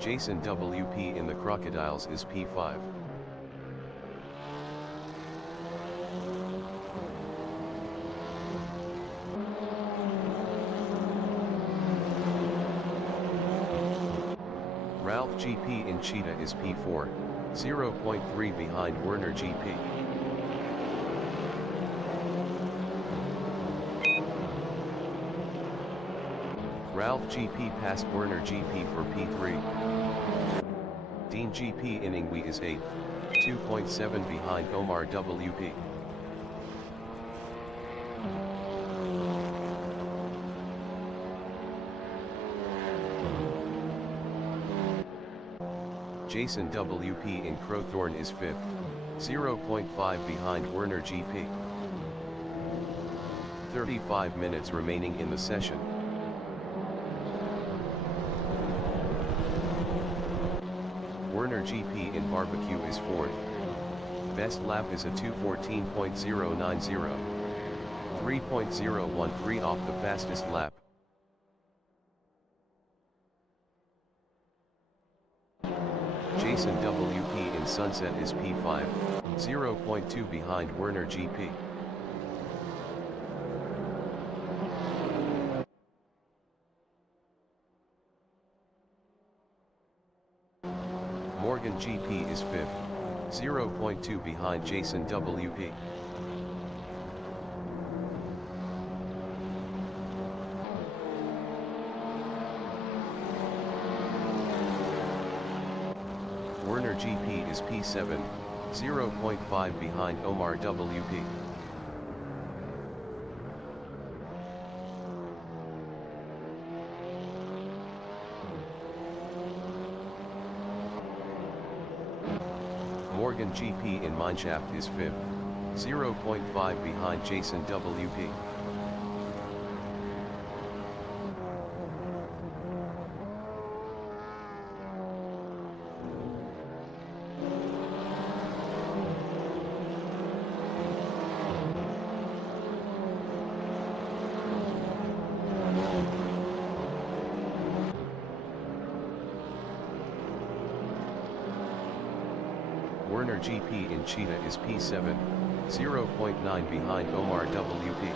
Jason WP in the Crocodiles is P5. Ralph GP in Cheetah is P4, 0.3 behind Werner GP. Ralph GP passed Werner GP for P3. Dean GP in Ingwe is 8th, 2.7 behind Omar WP. Jason WP in Crowthorne is 5th, 0.5 behind Werner GP. 35 minutes remaining in the session. Werner GP in Barbecue is 4th. Best lap is a 2:14.090. 3.013 off the fastest lap. Jason WP in Sunset is P5, 0.2 behind Werner GP. Morgan GP is 5th, 0.2 behind Jason WP. Werner GP is P7, 0.5 behind Omar WP. Morgan GP in Mineshaft is 5th, 0.5 behind Jason WP. Werner GP in Cheetah is P7, 0.9 behind Omar WP.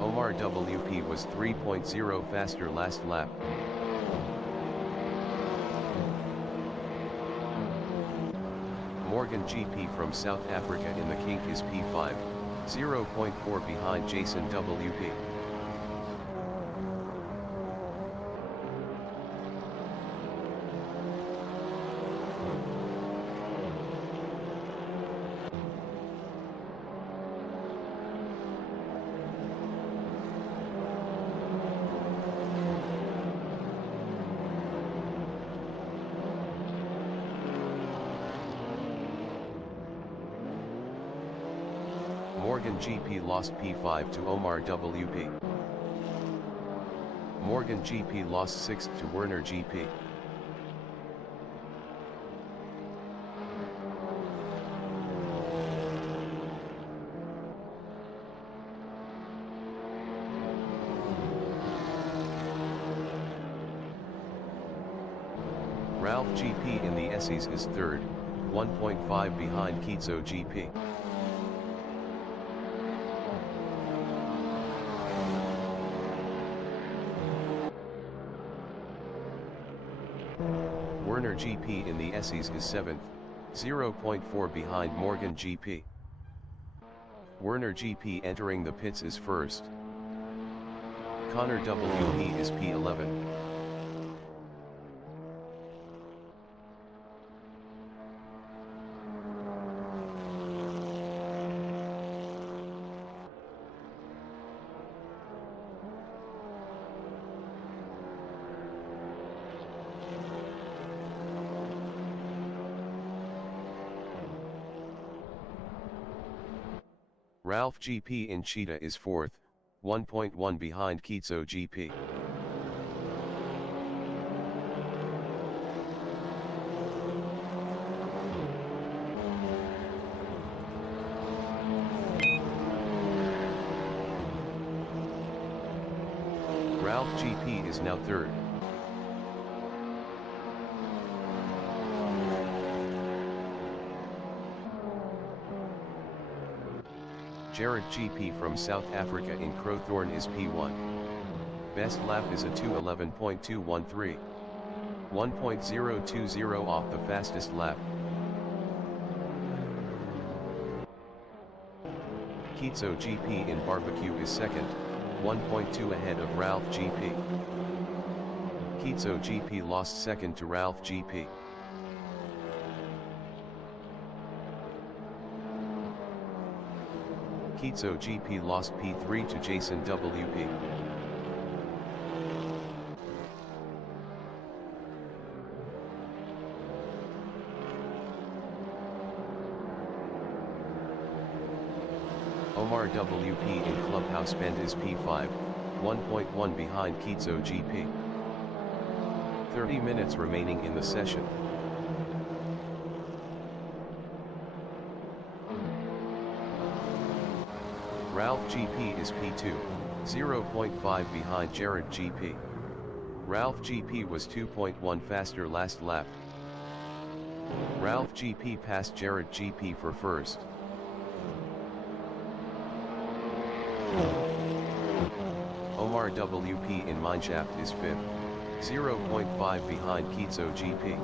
Omar WP was 3.0 faster last lap. Morgan GP from South Africa in the Kink is P5, 0.4 behind Jason WP. Morgan GP lost P5 to Omar WP. Morgan GP lost 6th to Werner GP. Ralph GP in the Essies is 3rd, 1.5 behind Kitso GP. Werner GP in the Essies is 7th, 0.4 behind Morgan GP. Werner GP entering the pits is 1st. Connor WP is P11. Ralph GP in Cheetah is 4th, 1.1 behind Kitso GP. Ralph GP is now 3rd. Jared GP from South Africa in Crowthorne is P1. Best lap is a 2:11.213. 1.020 off the fastest lap. Kitso GP in Barbecue is 2nd, 1.2 ahead of Ralph GP. Kitso GP lost 2nd to Ralph GP. Kitso GP lost P3 to Jason WP. Omar WP in Clubhouse Bend is P5, 1.1 behind Kitso GP. 30 minutes remaining in the session. Ralph GP is P2, 0.5 behind Jared GP. Ralph GP was 2.1 faster last lap. Ralph GP passed Jared GP for 1st. Omar WP in Mineshaft is 5th, 0.5 behind Kitso GP.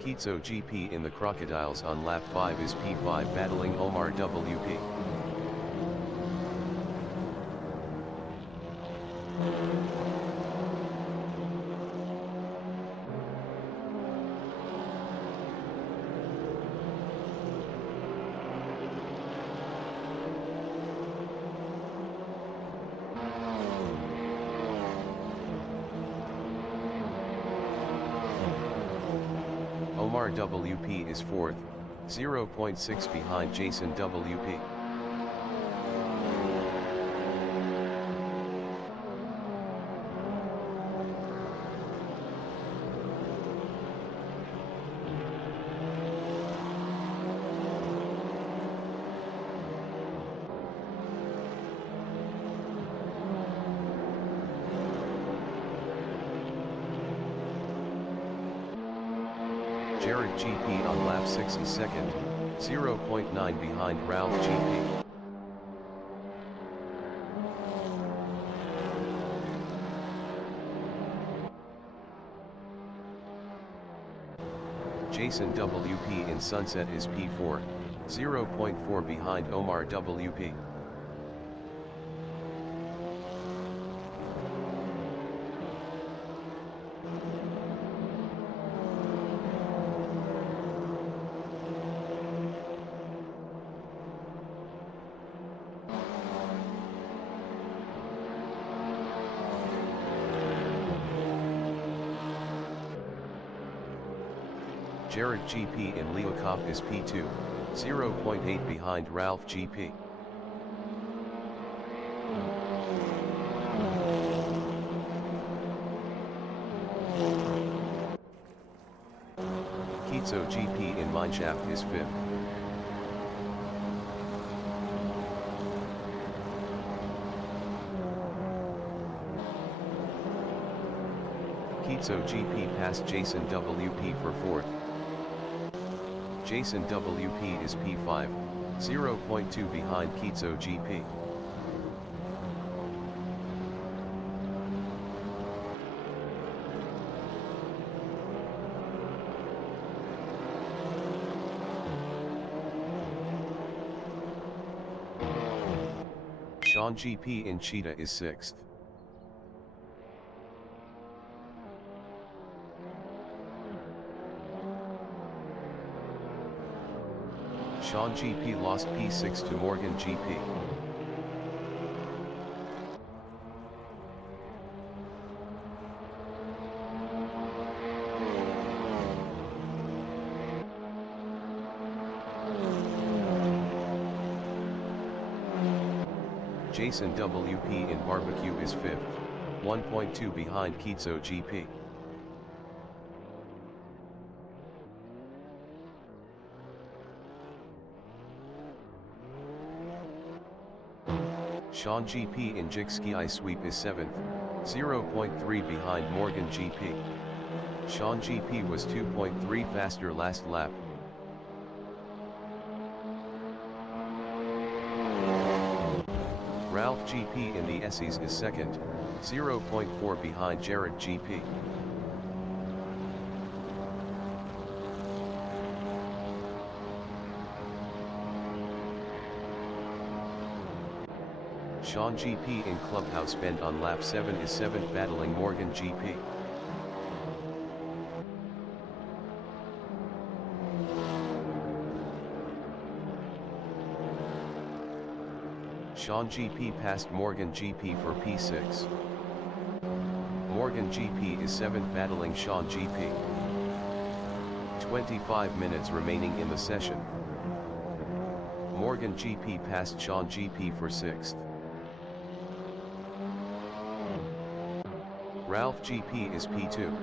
Kitso GP in the Crocodiles on lap 5 is P5 battling Omar WP. Omar WP is 4th, 0.6 behind Jason WP. Jared GP on lap 6 is 2nd, 0.9 behind Ralph GP. Jason WP in Sunset is P4, 0.4 behind Omar WP. Jared GP in Leo Kopp is P2, 0.8 behind Ralph GP. Kitso GP in Mineshaft is 5th. Kitso GP passed Jason WP for 4th. Jason WP is P5, 0.2 behind Kitso GP. Sean GP in Cheetah is 6th. Sean GP lost P6 to Morgan GP. Jason WP in Barbecue is 5th, 1.2 behind Kitso GP. Sean GP in Jigski I Sweep is 7th, 0.3 behind Morgan GP. Sean GP was 2.3 faster last lap. Ralph GP in the Essies is 2nd, 0.4 behind Jared GP. Sean GP in Clubhouse Bend on lap 7 is 7th battling Morgan GP. Sean GP passed Morgan GP for P6. Morgan GP is 7th battling Sean GP. 25 minutes remaining in the session. Morgan GP passed Sean GP for 6th. Ralph GP is P2.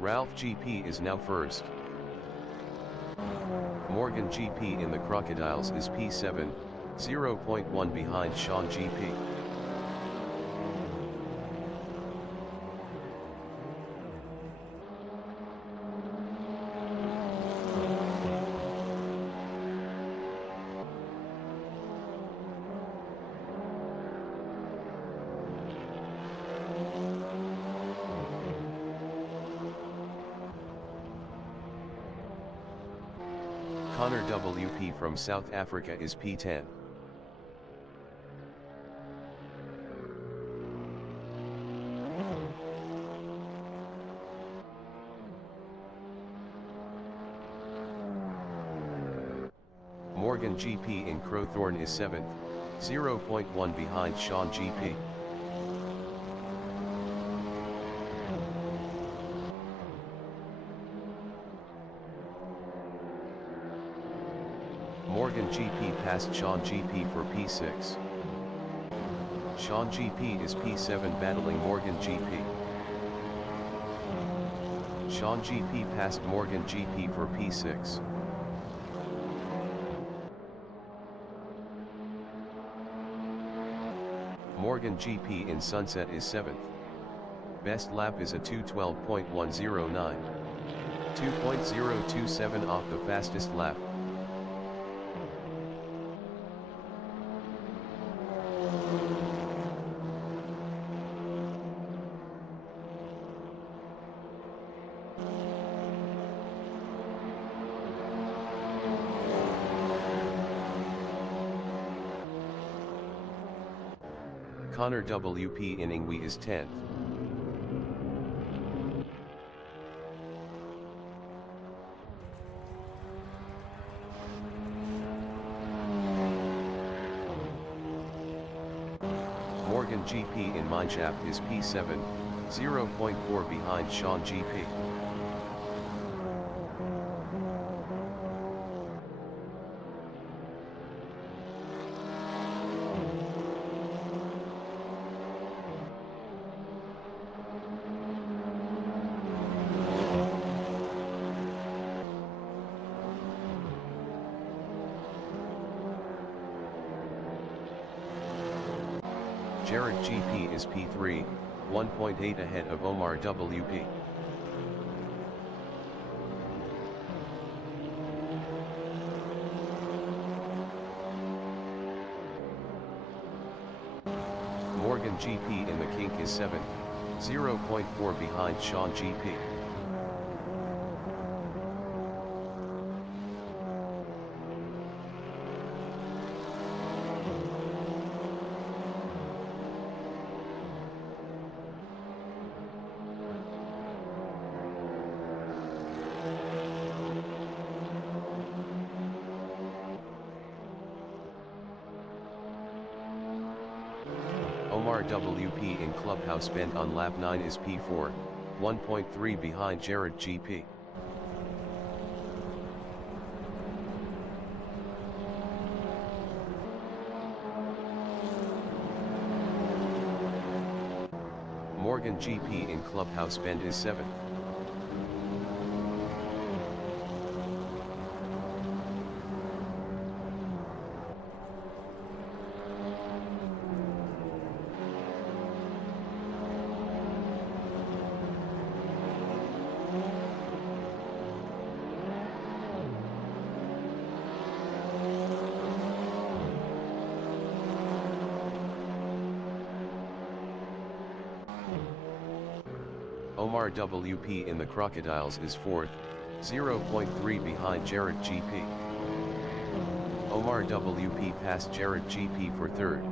Ralph GP is now 1st. Morgan GP in the Crocodiles is P7, 0.1 behind Sean GP. Connor WP from South Africa is P10. Morgan GP in Crowthorne is 7th, 0.1 behind Sean GP. Morgan GP passed Sean GP for P6. Sean GP is P7 battling Morgan GP. Sean GP passed Morgan GP for P6. Morgan GP in Sunset is 7th. Best lap is a 2:12.109. 2.027 off the fastest lap. Connor WP in Ingwe is 10th. Morgan GP in mineshaft is P7, 0.4 behind Sean GP. Jared GP is P3, 1.8 ahead of Omar WP. Morgan GP in the kink is 7, 0.4 behind Sean GP. Omar WP in Clubhouse Bend on lap 9 is P4, 1.3 behind Jared GP. Morgan GP in Clubhouse Bend is 7. Omar WP in the Crocodiles is 4th, 0.3 behind Jared GP. Omar WP passed Jared GP for 3rd.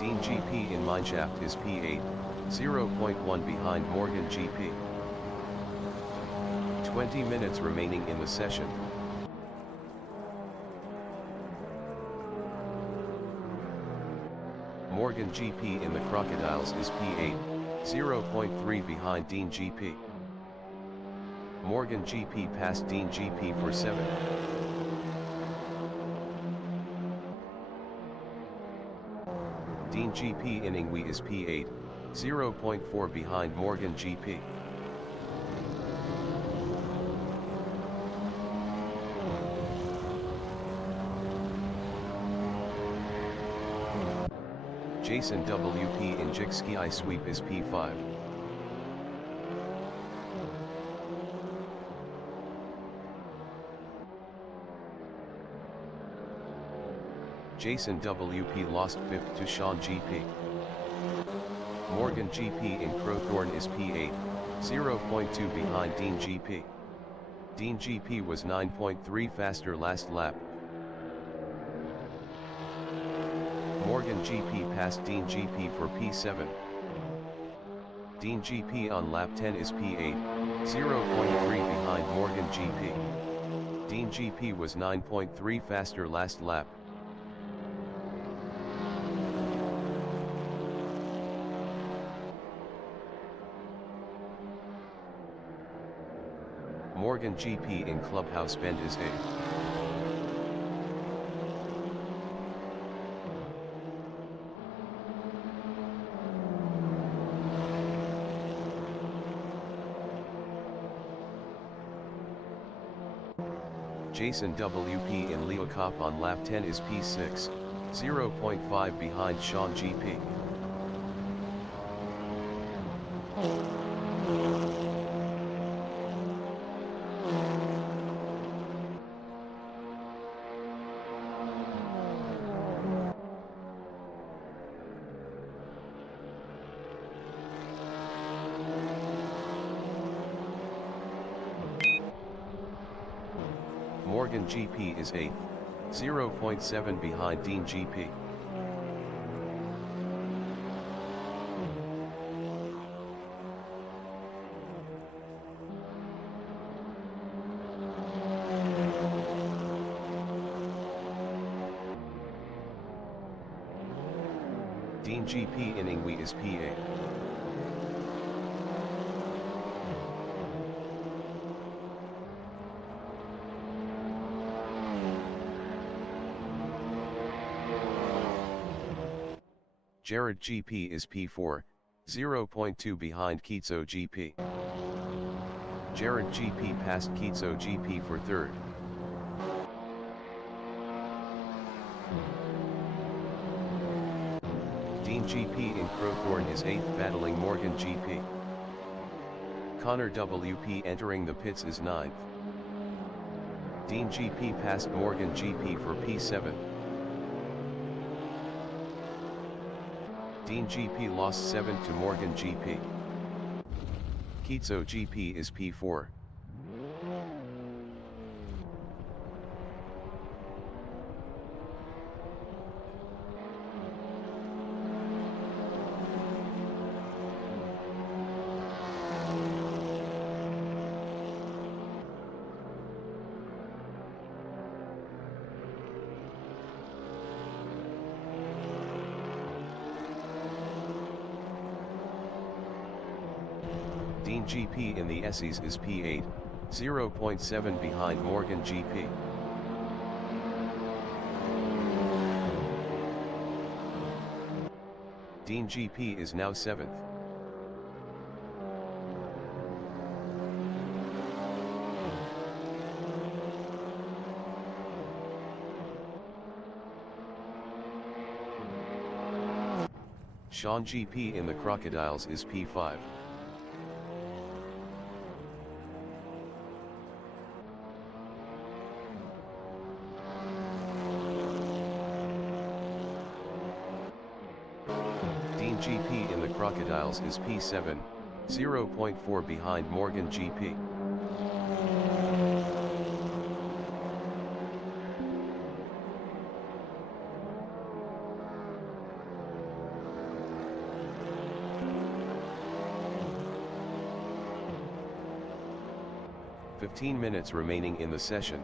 Dean GP in mineshaft is P8, 0.1 behind Morgan GP. 20 minutes remaining in the session. Morgan GP in the Crocodiles is P8, 0.3 behind Dean GP. Morgan GP passed Dean GP for 7. Dean GP in Ingwe is P8, 0.4 behind Morgan GP. Jason WP in Jigski I Sweep is P5. Jason WP lost 5th to Sean GP. Morgan GP in Crowthorne is P8, 0.2 behind Dean GP. Dean GP was 9.3 faster last lap. Morgan GP passed Dean GP for P7. Dean GP on lap 10 is P8, 0.3 behind Morgan GP. Dean GP was 9.3 faster last lap. Morgan GP in Clubhouse Bend is 8th. Jason WP in Leocop on lap 10 is P6, 0.5 behind Sean GP. Morgan GP is 8th, 0.7 behind Dean GP. Dean GP Iningwe is P8. Jared GP is P4, 0.2 behind Kitso GP. Jared GP passed Kitso GP for third. Dean GP in Crowthorne is 8th battling Morgan GP. Connor WP entering the pits is 9th. Dean GP passed Morgan GP for P7. Dean GP lost 7th to Morgan GP. Kitso GP is P4. Dean GP in the Essies is P8, 0.7 behind Morgan GP. Dean GP is now 7th. Sean GP in the Crocodiles is P5. Dean GP in the Crocodiles is P7, 0.4 behind Morgan GP. "15 minutes remaining in the session.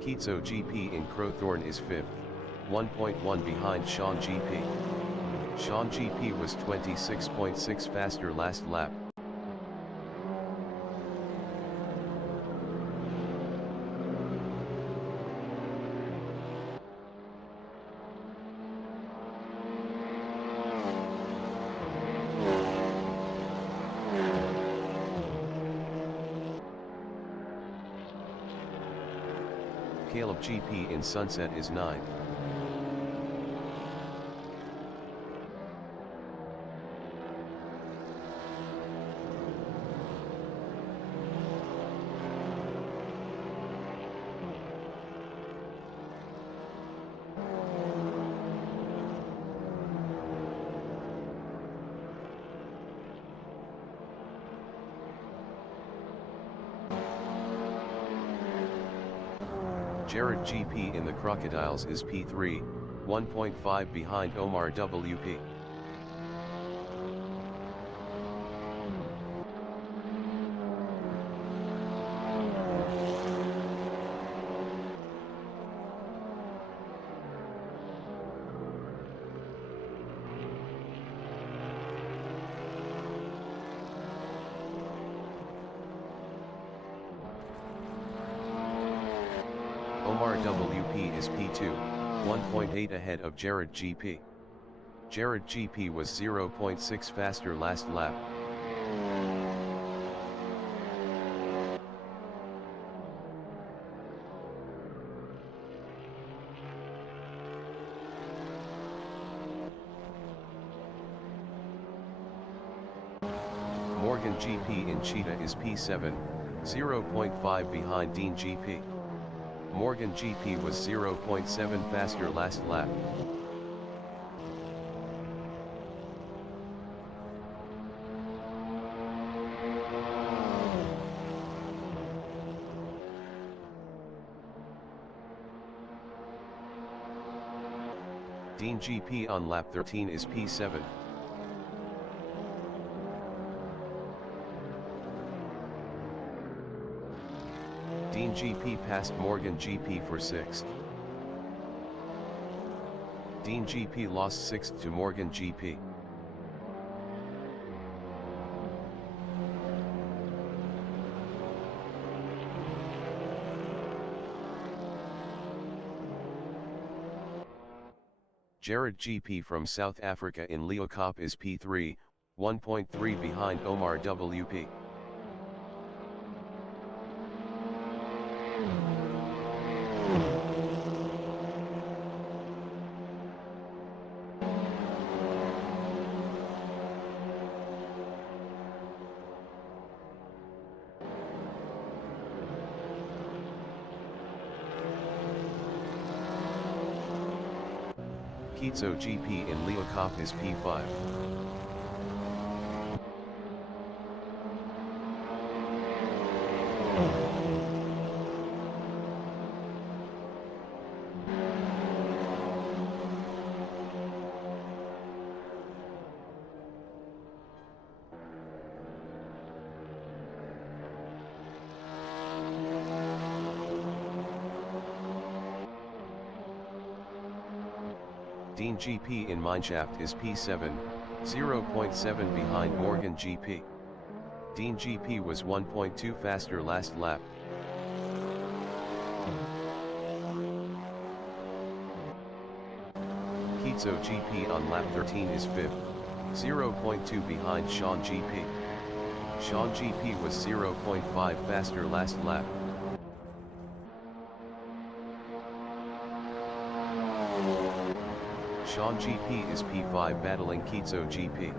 Kitso GP in Crowthorne is 5th, 1.1 behind Sean GP. Sean GP was 26.6 faster last lap. Caleb GP in Sunset is 9th. Jared GP in the Crocodiles is P3, 1.5 behind Omar WP. Omar WP is P2, 1.8 ahead of Jared GP. Jared GP was 0.6 faster last lap. Morgan GP in Cheetah is P7, 0.5 behind Dean GP. Morgan GP was 0.7 faster last lap. Dean GP on lap 13 is P7. Dean GP passed Morgan GP for 6th. Dean GP lost 6th to Morgan GP. Jared GP from South Africa in Leeuwkop is P3, 1.3 behind Omar WP. Kitso GP in Leeuwkop is P5. Dean GP in Mineshaft is P7, 0.7 behind Morgan GP. Dean GP was 1.2 faster last lap. Kitso GP on lap 13 is 5th, 0.2 behind Sean GP. Sean GP was 0.5 faster last lap. Sean GP is P5 battling Kitso GP.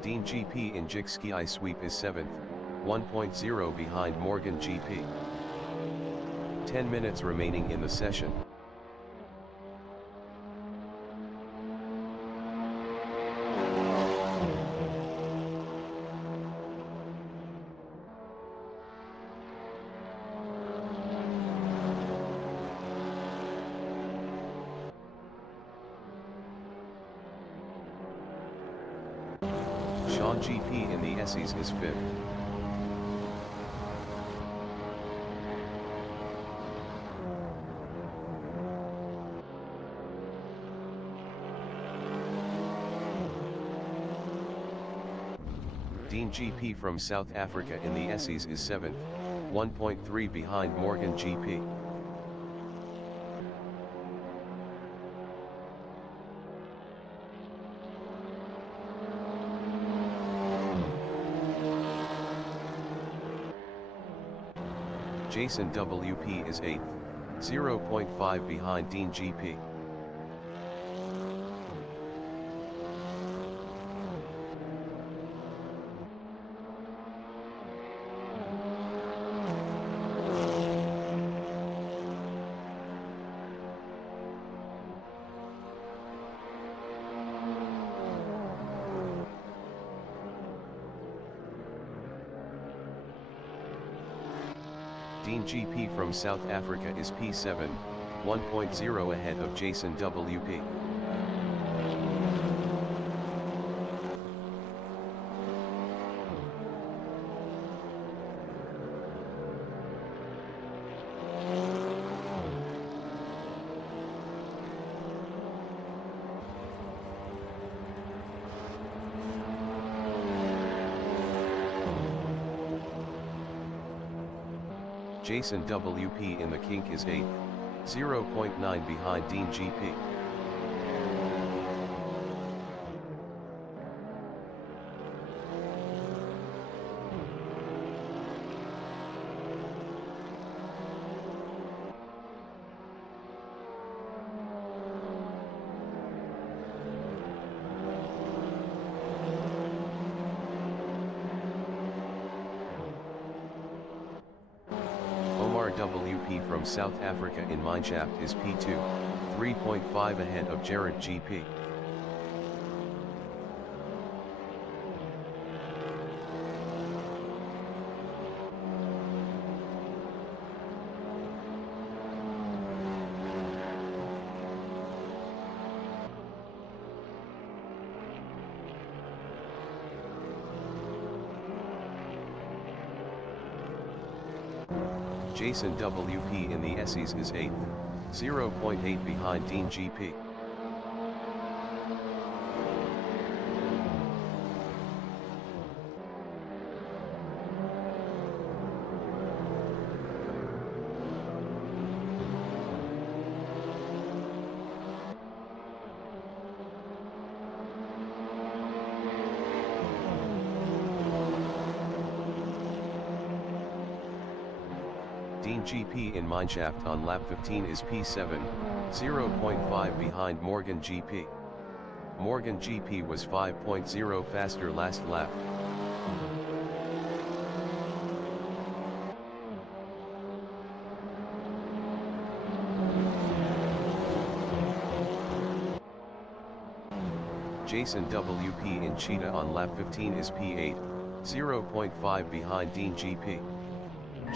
Dean GP in Jikski I sweep is 7th, 1.0 behind Morgan GP. 10 minutes remaining in the session. Sean GP in the Essies is 5th. Dean GP from South Africa in the Essies is 7th, 1.3 behind Morgan GP. Jason WP is 8th, 0.5 behind Dean GP. Dean GP from South Africa is P7, 1.0 ahead of Jason WP. Jason WP in the kink is 8th, 0.9 behind Dean GP. WP from South Africa in Mineshaft is P2, 3.5 ahead of Jared GP. Jason WP in the SEs is 8th, 0.8 behind Dean GP. Dean GP in mineshaft on lap 15 is P7, 0.5 behind Morgan GP. Morgan GP was 5.0 faster last lap. Jason WP in Cheetah on lap 15 is P8, 0.5 behind Dean GP.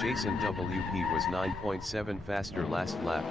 Jason WP was 9.7 faster last lap.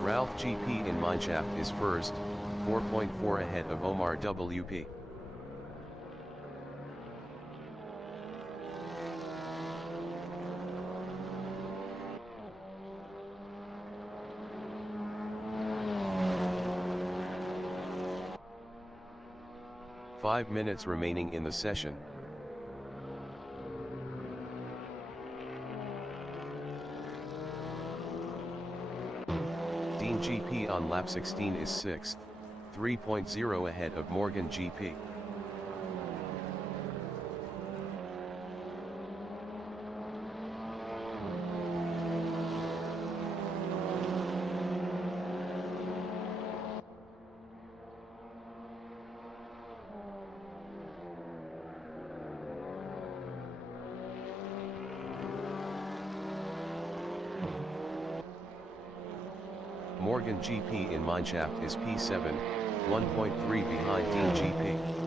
Ralph GP in mineshaft is first, 4.4 ahead of Omar WP. Five minutes remaining in the session. Dean GP on lap 16 is 6th, 3.0 ahead of Morgan GP. Morgan GP in mineshaft is P7, 1.3 behind Dean GP.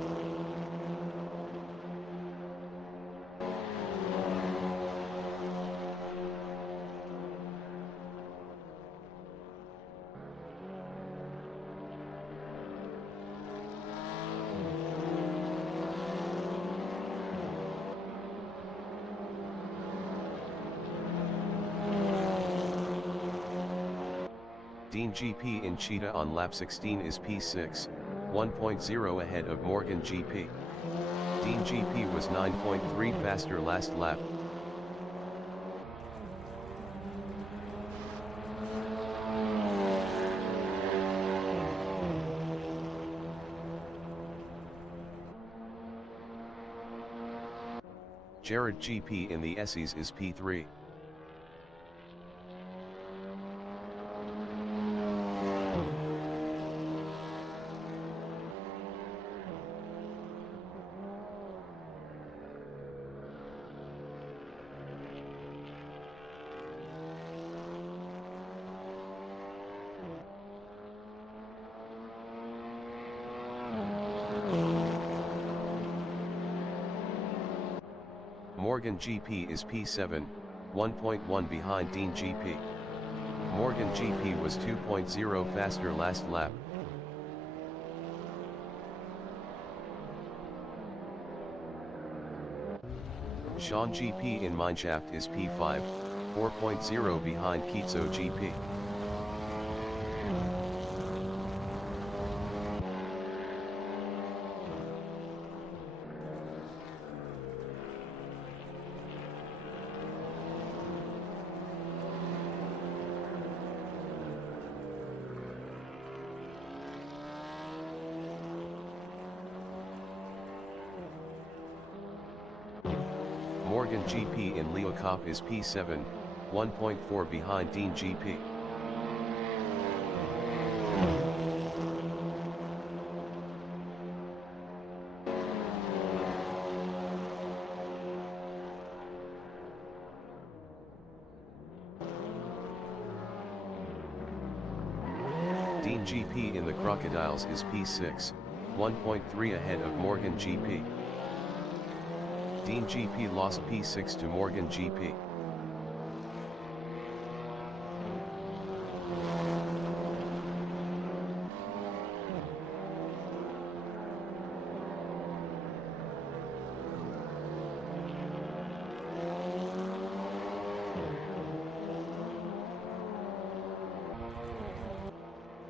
Dean GP in Cheetah on lap 16 is P6, 1.0 ahead of Morgan GP. Dean GP was 9.3 faster last lap. Jared GP in the SEs is P3. Morgan GP is P7, 1.1 behind Dean GP. Morgan GP was 2.0 faster last lap. Sean GP in mineshaft is P5, 4.0 behind Kitso GP. Morgan GP in Leo Cop is P7, 1.4 behind Dean GP. Dean GP in the Crocodiles is P6, 1.3 ahead of Morgan GP. Dean GP lost P6 to Morgan GP.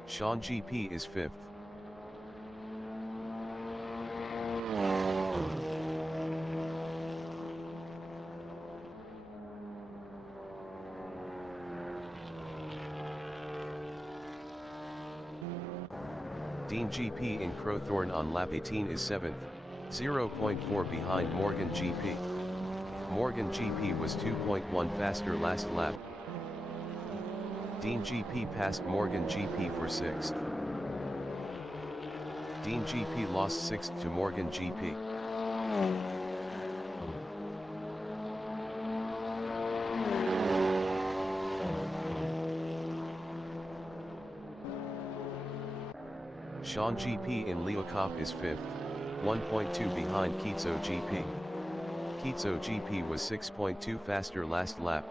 Sean GP is 5th. Dean GP in Crowthorne on lap 18 is 7th, 0.4 behind Morgan GP. Morgan GP was 2.1 faster last lap. Dean GP passed Morgan GP for 6th. Dean GP lost 6th to Morgan GP. Sean GP in Leo Cop is 5th, 1.2 behind Kitso GP. Kitso GP was 6.2 faster last lap.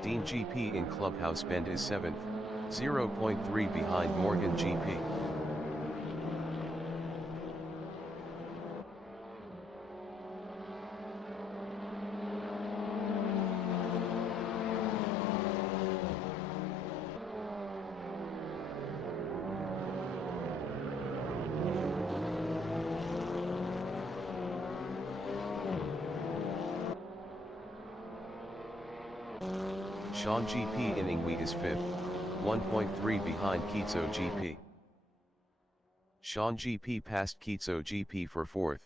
Dean GP in Clubhouse Bend is 7th, 0.3 behind Morgan GP. Sean GP in Ingwe is 5th, 1.3 behind Kitso GP. Sean GP passed Kitso GP for 4th.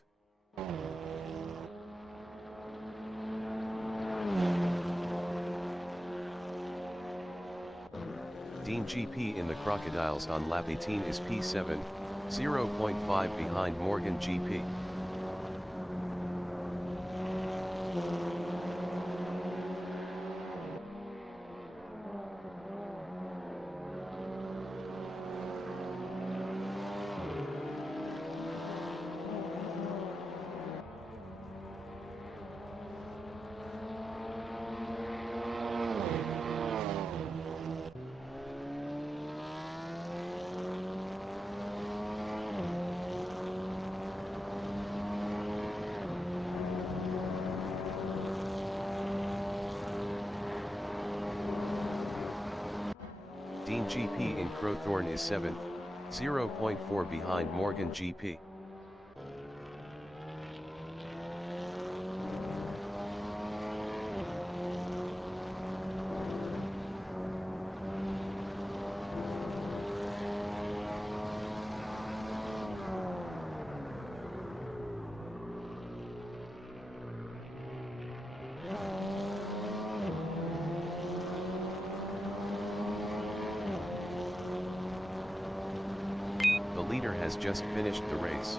Dean GP in the Crocodiles on lap 18 is P7, 0.5 behind Morgan GP. Dean GP in Crowthorne is 7th, 0.4 behind Morgan GP. The leader has just finished the race.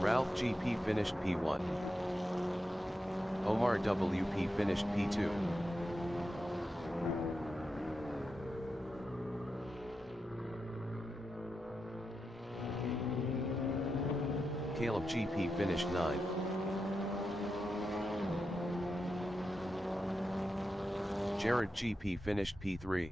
Ralph GP finished P1. Omar WP finished P2. Caleb GP finished 9th. Jared GP finished P3.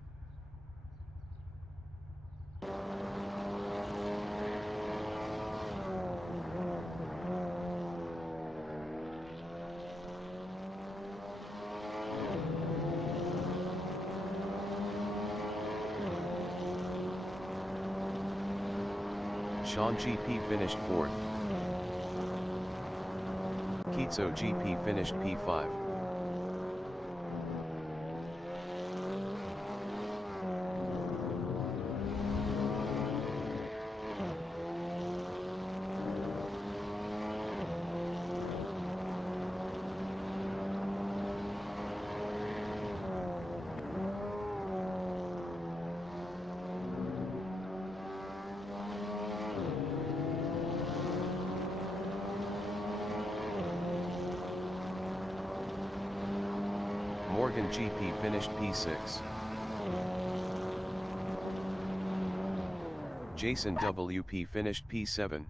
Sean GP finished 4th. Kitso GP finished P5. Morgan GP finished P6. Jason WP finished P7.